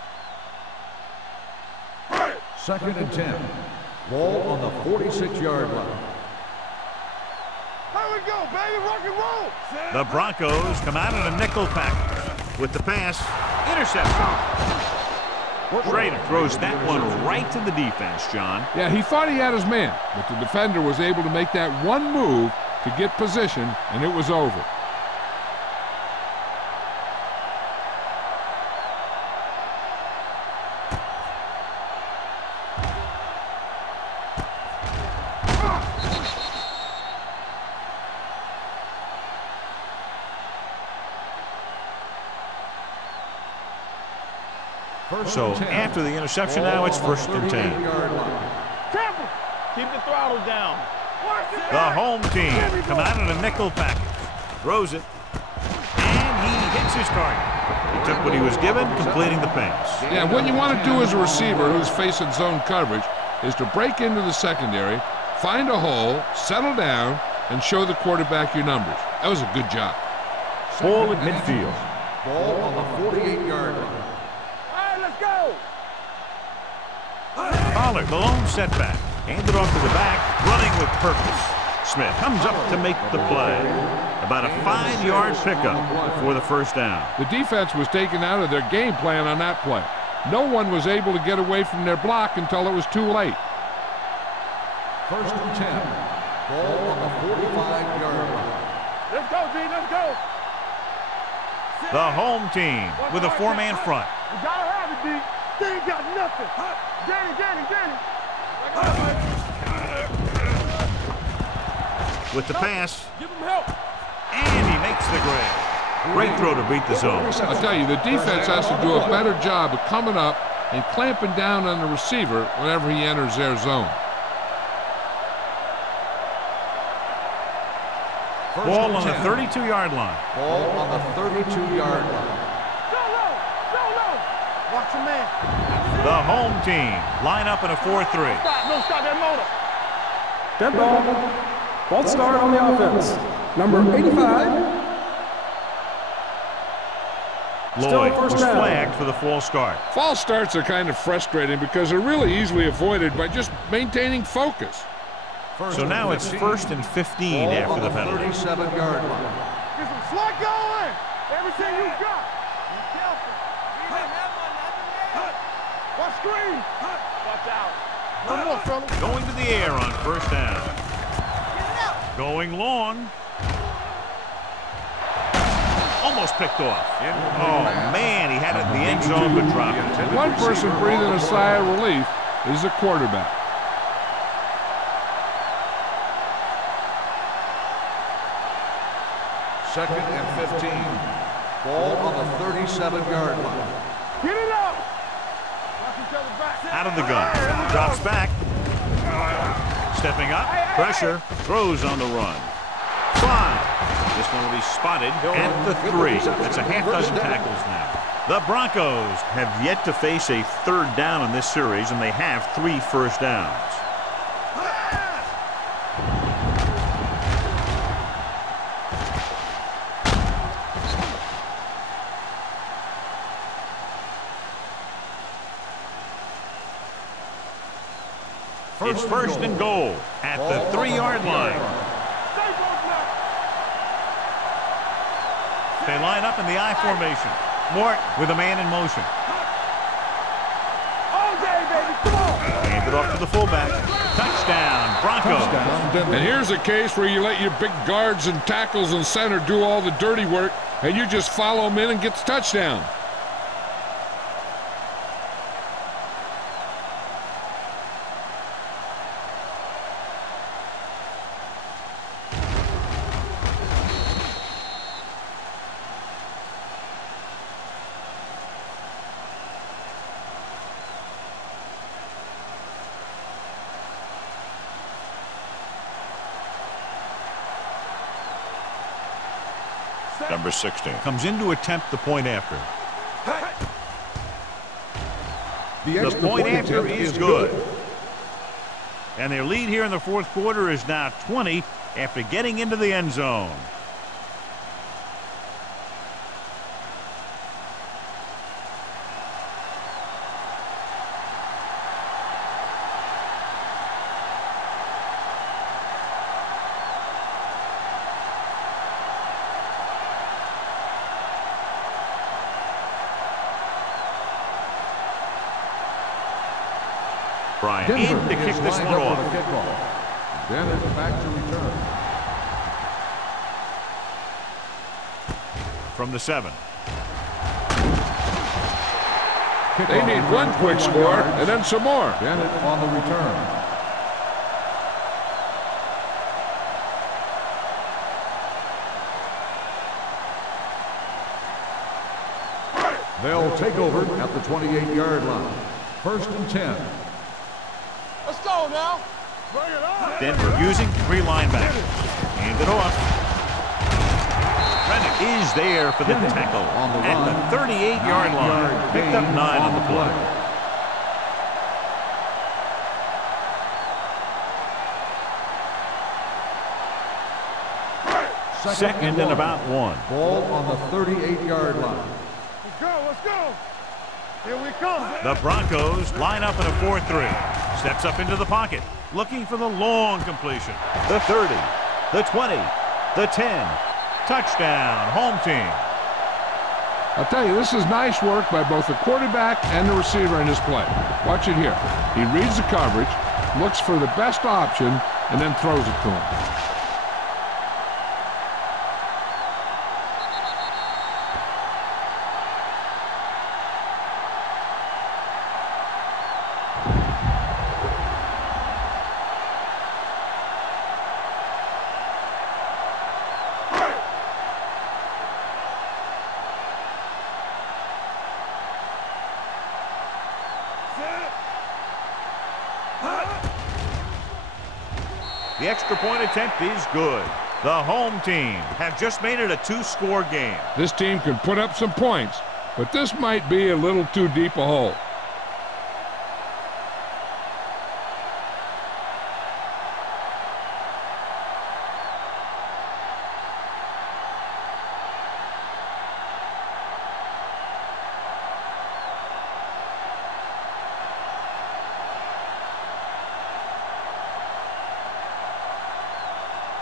Second and 10. Ball on the 46-yard line. Here we go, baby. Rock and roll. The Broncos come out in a nickel package. With the pass, interception. Schrader throws that one right to the defense, John. Yeah, he thought he had his man, but the defender was able to make that one move to get position, and it was over. So after the interception, now it's first and 10. Careful. Keep the throttle down. The home team come out in a nickel package. Throws it. And he hits his target. He took what he was given, completing the pass. Yeah, what you want to do as a receiver who's facing zone coverage is to break into the secondary, find a hole, settle down, and show the quarterback your numbers. That was a good job. Ball at midfield. Ball on the 48-yard line. All right, let's go. Pollard, the lone setback. Handed off to the back, running with purpose. Smith comes up to make the play. About a 5-yard pickup for the first down. The defense was taken out of their game plan on that play. No one was able to get away from their block until it was too late. First and 10. Ball on the 45-yard line. Let's go, D. Let's go. The home team with a 4-man front. You gotta have it, D. They ain't got nothing. Get it. With the pass, Give him help. and he makes the grab. Great throw to beat the zone. I'll tell you, the defense has to do a better job of coming up and clamping down on the receiver whenever he enters their zone. Ball on the 32-yard line. Ball on the 32-yard line. Go low. Watch the man. The home team line up in a 4-3. Stop that motor. Dead ball. False start on the offense. Number 85. Lloyd first was down. flagged for the false start. False starts are kind of frustrating because they're really easily avoided by just maintaining focus. So now it's 1st and 15 Ball after on the penalty. 37-yard line. Get some slug going. Everything you got. Be careful. Watch screen. Watch out. One more, fella. Going to the air on first down. Going long. Almost picked off. Oh, man, he had it in the end zone but dropped it. One person breathing a sigh of relief is the quarterback. Second and 15. Ball on the 37-yard line. Get it up. Watch each other back. Out of the gun. Drops back. Stepping up. Pressure. Throws on the run. Fly. This one will be spotted at the 3. That's a half dozen tackles now. The Broncos have yet to face a 3rd down in this series, and they have 3 first downs. It's 1st and goal at the 3-yard line. They line up in the I formation. Mort with a man in motion. All day, baby. Come on. Hand it off to the fullback. Touchdown, Broncos. And here's a case where you let your big guards and tackles and center do all the dirty work, and you just follow them in and get the touchdown. Number 16. Comes in to attempt the point after. The point after is good. And their lead here in the 4th quarter is now 20 after getting into the end zone. Bryant in to kick this one off. Then it's back to return. From the 7. They need one quick score and then some more. Bennett on the return. They'll take over at the 28-yard line. 1st and 10. Let's go now. Bring it on. Denver using 3 linebackers. Hand it off. Rennick is there for the tackle at the 38-yard line. Picked up 9 on the play. Second and about 1. Ball on the 38-yard line. Let's go, let's go. Here we come. The Broncos line up in a 4-3. Steps up into the pocket, looking for the long completion. The 30, the 20, the 10. Touchdown, home team. I'll tell you, this is nice work by both the quarterback and the receiver in this play. Watch it here. He reads the coverage, looks for the best option, and then throws it to him. The extra point attempt is good. The home team have just made it a 2-score game. This team can put up some points, but this might be a little too deep a hole.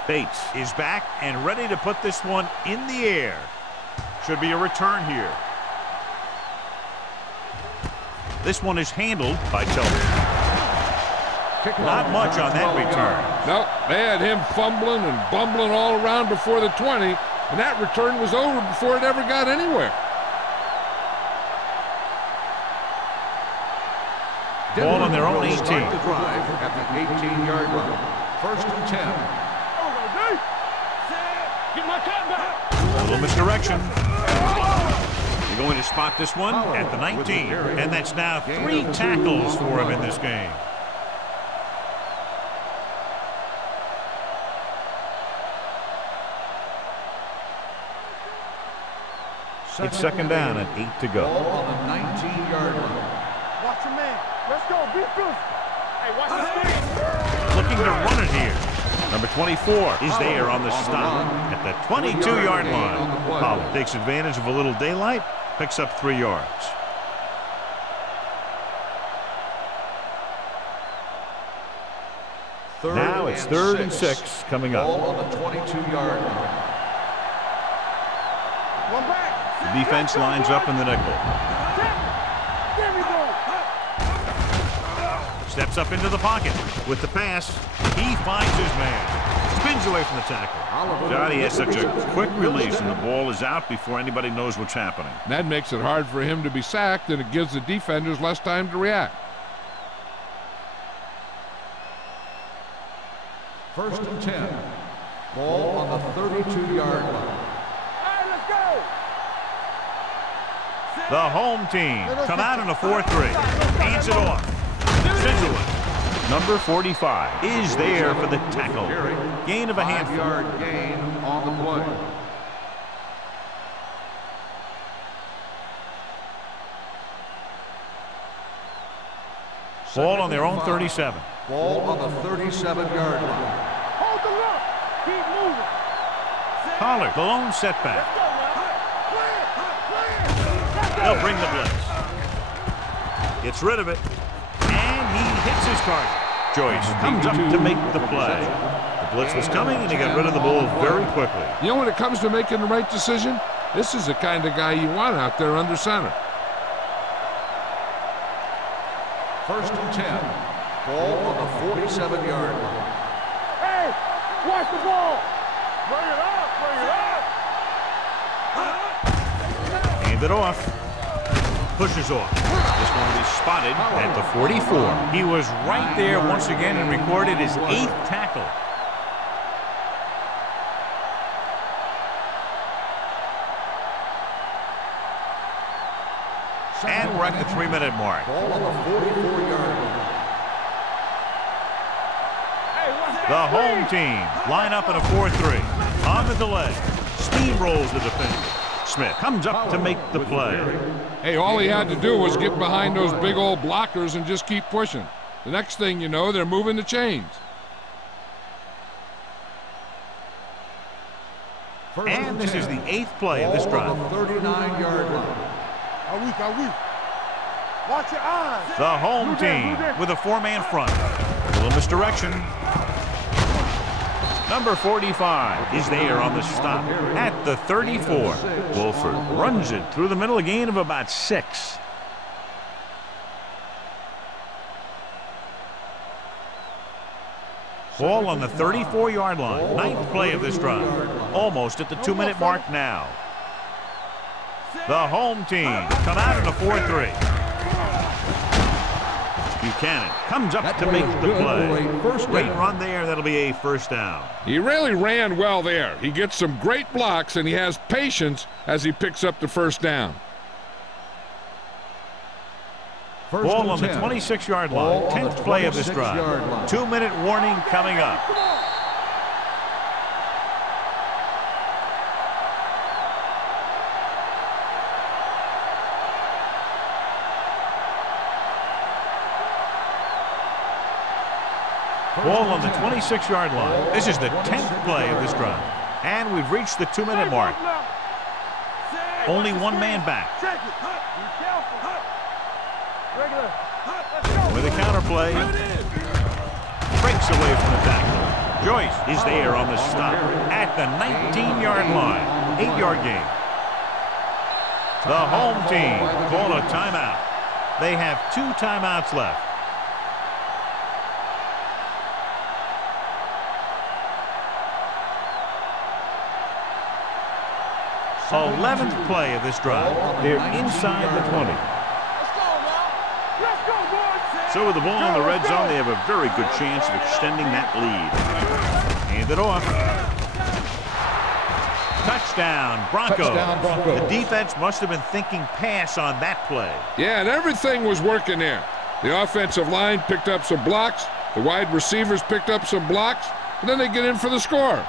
Bates is back and ready to put this one in the air. Should be a return here. This one is handled by Tillman. Not much on that return. No, they had him fumbling and bumbling all around before the 20, and that return was over before it ever got anywhere. Ball on their own 18. Start the drive at the 18-yard line. First and 10. Get my cat back. A little misdirection. You're going to spot this one at the 19. And that's now 3 tackles for him in this game. It's second down and 8 to go. Ball on the 19-yard line. Watch your man. Let's go. Be good. Hey, watch the screen. Looking to run it here. Number 24 is there on the stop at the 22-yard line. Pollard takes advantage of a little daylight, picks up 3 yards. Now it's third and 6 coming up. Ball on the 22-yard line. One back. The defense lines up in the nickel. There we go. Steps up into the pocket with the pass. He finds his man. Spins away from the tackle. Johnny has such a quick release, and the ball is out before anybody knows what's happening. That makes it hard for him to be sacked, and it gives the defenders less time to react. First and 10. Ball on the 32-yard line. All right, let's go. The home team come out in a 4-3. Hands it off. Sends it away. Number 45 is there for the tackle. Gain of a handful. 5-yard gain on the play. Ball on their own 37. Ball on the 37-yard line. Hold the look. Keep moving. Pollard, the lone setback. They'll bring the blitz. Gets rid of it. And he hits his target. Joyce comes up to make the play. The blitz was coming, and he got rid of the ball very quickly. You know, when it comes to making the right decision, this is the kind of guy you want out there under center. First and 10. Ball on the 47-yard line. Hey, watch the ball. Bring it up, bring it up. Hand it off. Pushes off. This one will be spotted at the 44. He was right there once again and recorded his 8th tackle. And we're at the 3-minute mark. Ball on the 44-yard line. The home team line up in a 4-3. On the delay. Steamrolls the defender. Smith comes up to make the play. Hey, all he had to do was get behind those big old blockers and just keep pushing. The next thing you know, they're moving the chains. And this is the 8th play of this drive. 39-yard line. Are we? Watch your eyes. The home team with a 4-man front. A little misdirection. Number 45 is there on the stop at the 34. Wolford runs it through the middle, a gain of about 6. Ball on the 34-yard line. 9th play of this drive. Almost at the 2-minute mark now. The home team come out in a 4-3. Buchanan comes up to make the play. Great run there. That'll be a first down. He really ran well there. He gets some great blocks, and he has patience as he picks up the first down. Ball on the 26-yard line. 10th play of this drive. 2-minute warning coming up. Ball on the 26-yard line. This is the 10th play of this drive. And we've reached the 2-minute mark. Only one man back. With a counter play. Breaks away from the tackle. Joyce is there on the stop at the 19-yard line. 8-yard gain. The home team call a timeout. They have 2 timeouts left. 11th play of this drive. They're inside the 20. So with the ball in the red zone, they have a very good chance of extending that lead. Hand it off. Touchdown, Broncos. The defense must have been thinking pass on that play. Yeah, and everything was working there. The offensive line picked up some blocks. The wide receivers picked up some blocks. And then they get in for the score.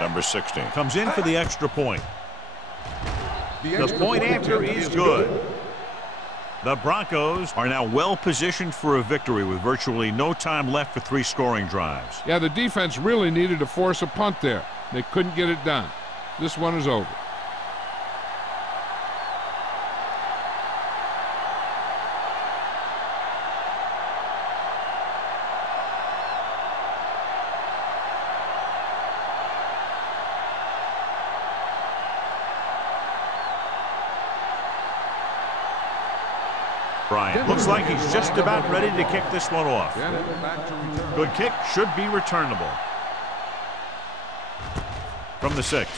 Number 16 comes in for the extra point. The point after is good. The Broncos are now well positioned for a victory with virtually no time left for 3 scoring drives. Yeah, the defense really needed to force a punt there. They couldn't get it done. This one is over. Bryant looks like he's just about ready to kick this one off. Good kick, should be returnable. From the 6.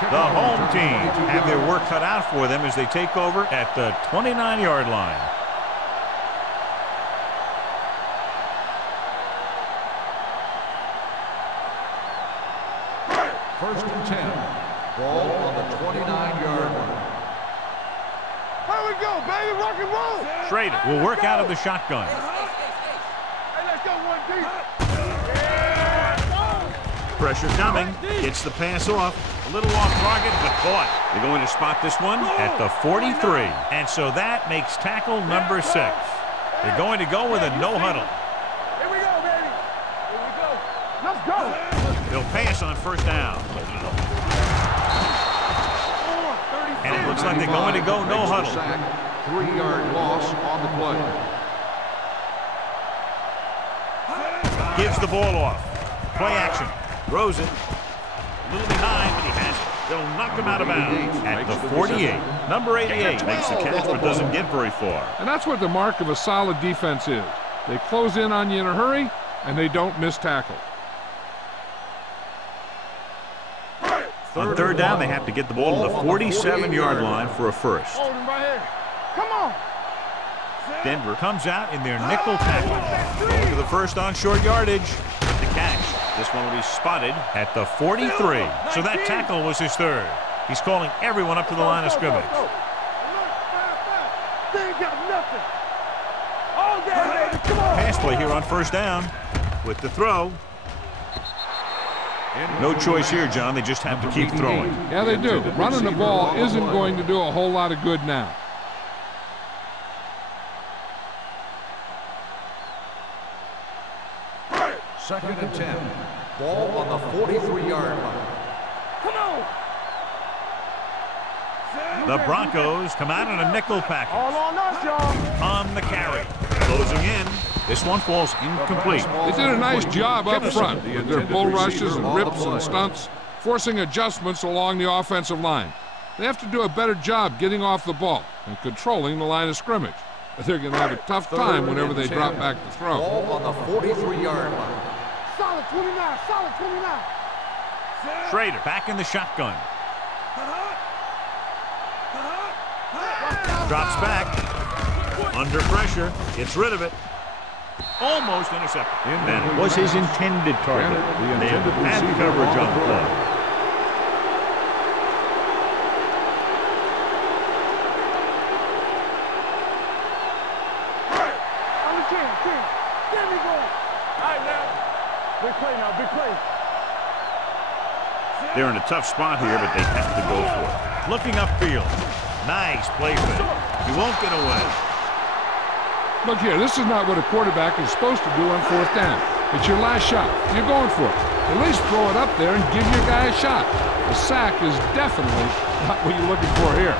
The home team have their work cut out for them as they take over at the 29-yard line. First and 10. Ball on the 29-yard line. Here we go, baby. Rock and roll. Schrader will work out of the shotgun. Hey, let's go one deep. Pressure coming. Gets the pass off. A little off target, but caught. They're going to spot this one at the 43. And so that makes tackle number 6. They're going to go with a no huddle. Here we go, baby. Here we go. Let's go. They'll pass on first down. And it looks like they're going to go no huddle. 3-yard loss on the play. Gives the ball off. Play action. Throws it. A little behind, but he has it. They'll knock him out of bounds at the 48. Number 88 makes the catch, but doesn't get very far. And that's what the mark of a solid defense is. They close in on you in a hurry, and they don't miss tackle. On third down, they have to get the ball to the 47-yard line for a first. Hold him right here. Come on. Denver comes out in their nickel tackle. Going for the first on short yardage. With the catch. This one will be spotted at the 43. So that tackle was his 3rd. He's calling everyone up to the line of scrimmage. They ain't got nothing. All that, baby. Come on. Pass play here on first down with the throw. No choice here, John. They just have to keep throwing. Yeah, they do. Running the ball isn't going to do a whole lot of good now. Second and 10. Ball on the 43-yard line. Come on. The Broncos come out in a nickel package. All on us, y'all. On the carry. Closing in. This one falls incomplete. They did a nice job up front with their bull rushes and rips and stunts, forcing adjustments along the offensive line. They have to do a better job getting off the ball and controlling the line of scrimmage. They're going to have a tough time whenever they drop back to throw. Ball on the 43-yard line. Solid 29, solid 29. Schrader back in the shotgun. Drops back. Under pressure. Gets rid of it. Almost intercepted. That was his intended target. They had coverage on the play. Big play now, big play. They're in a tough spot here, but they have to go for it. Looking upfield. Nice play fake. He won't get away. Look here, this is not what a quarterback is supposed to do on fourth down. It's your last shot. You're going for it. At least throw it up there and give your guy a shot. A sack is definitely not what you're looking for here.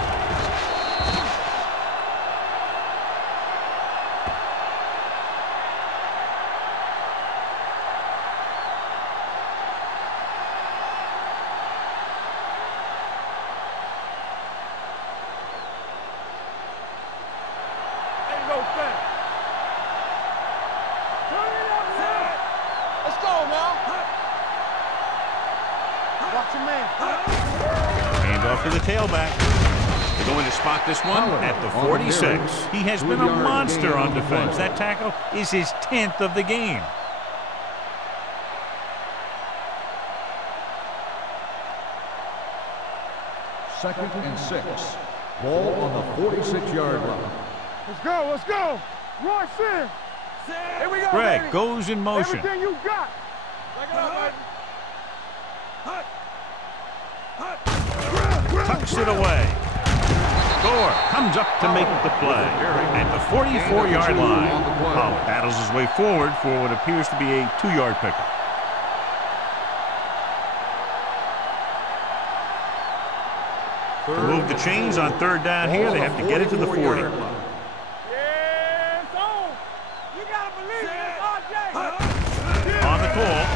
To the tailback. They're going to spot this one at the 46. He has been a monster on defense. That tackle is his 10th of the game. Second and 6. Ball on the 46-yard line. Let's go, let's go. Royce in. Here we go, Greg baby. goes in motion. Everything you got. Back it up, baby. Tucks it away. Gore comes up to make the play at the 44-yard line. Pollard battles his way forward for what appears to be a 2-yard pickup. To move the chains on third down here, they have to get it to the 40. Yeah, it's on. You gotta believe it. It's RJ. On the call.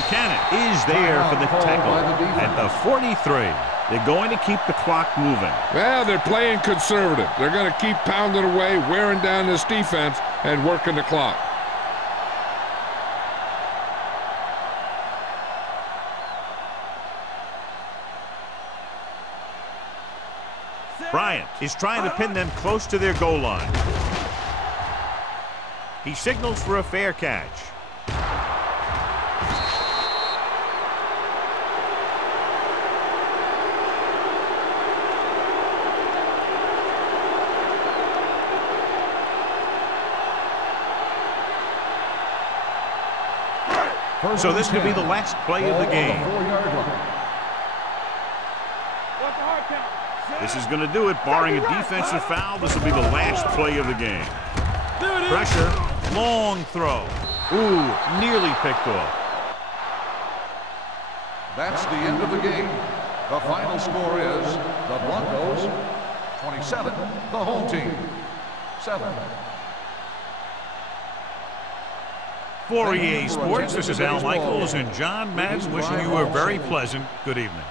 Buchanan is there for the tackle at the 43. They're going to keep the clock moving. Well, they're playing conservative. They're going to keep pounding away, wearing down this defense, and working the clock. Bryant is trying to pin them close to their goal line. He signals for a fair catch. So this could be the last play of the game. This is going to do it. Barring a defensive foul, this will be the last play of the game. Pressure, long throw. Ooh, nearly picked off. That's the end of the game. The final score is the Broncos 27, the home team 7. For EA Sports, this is Al Michaels and John Madden wishing you a very pleasant good evening.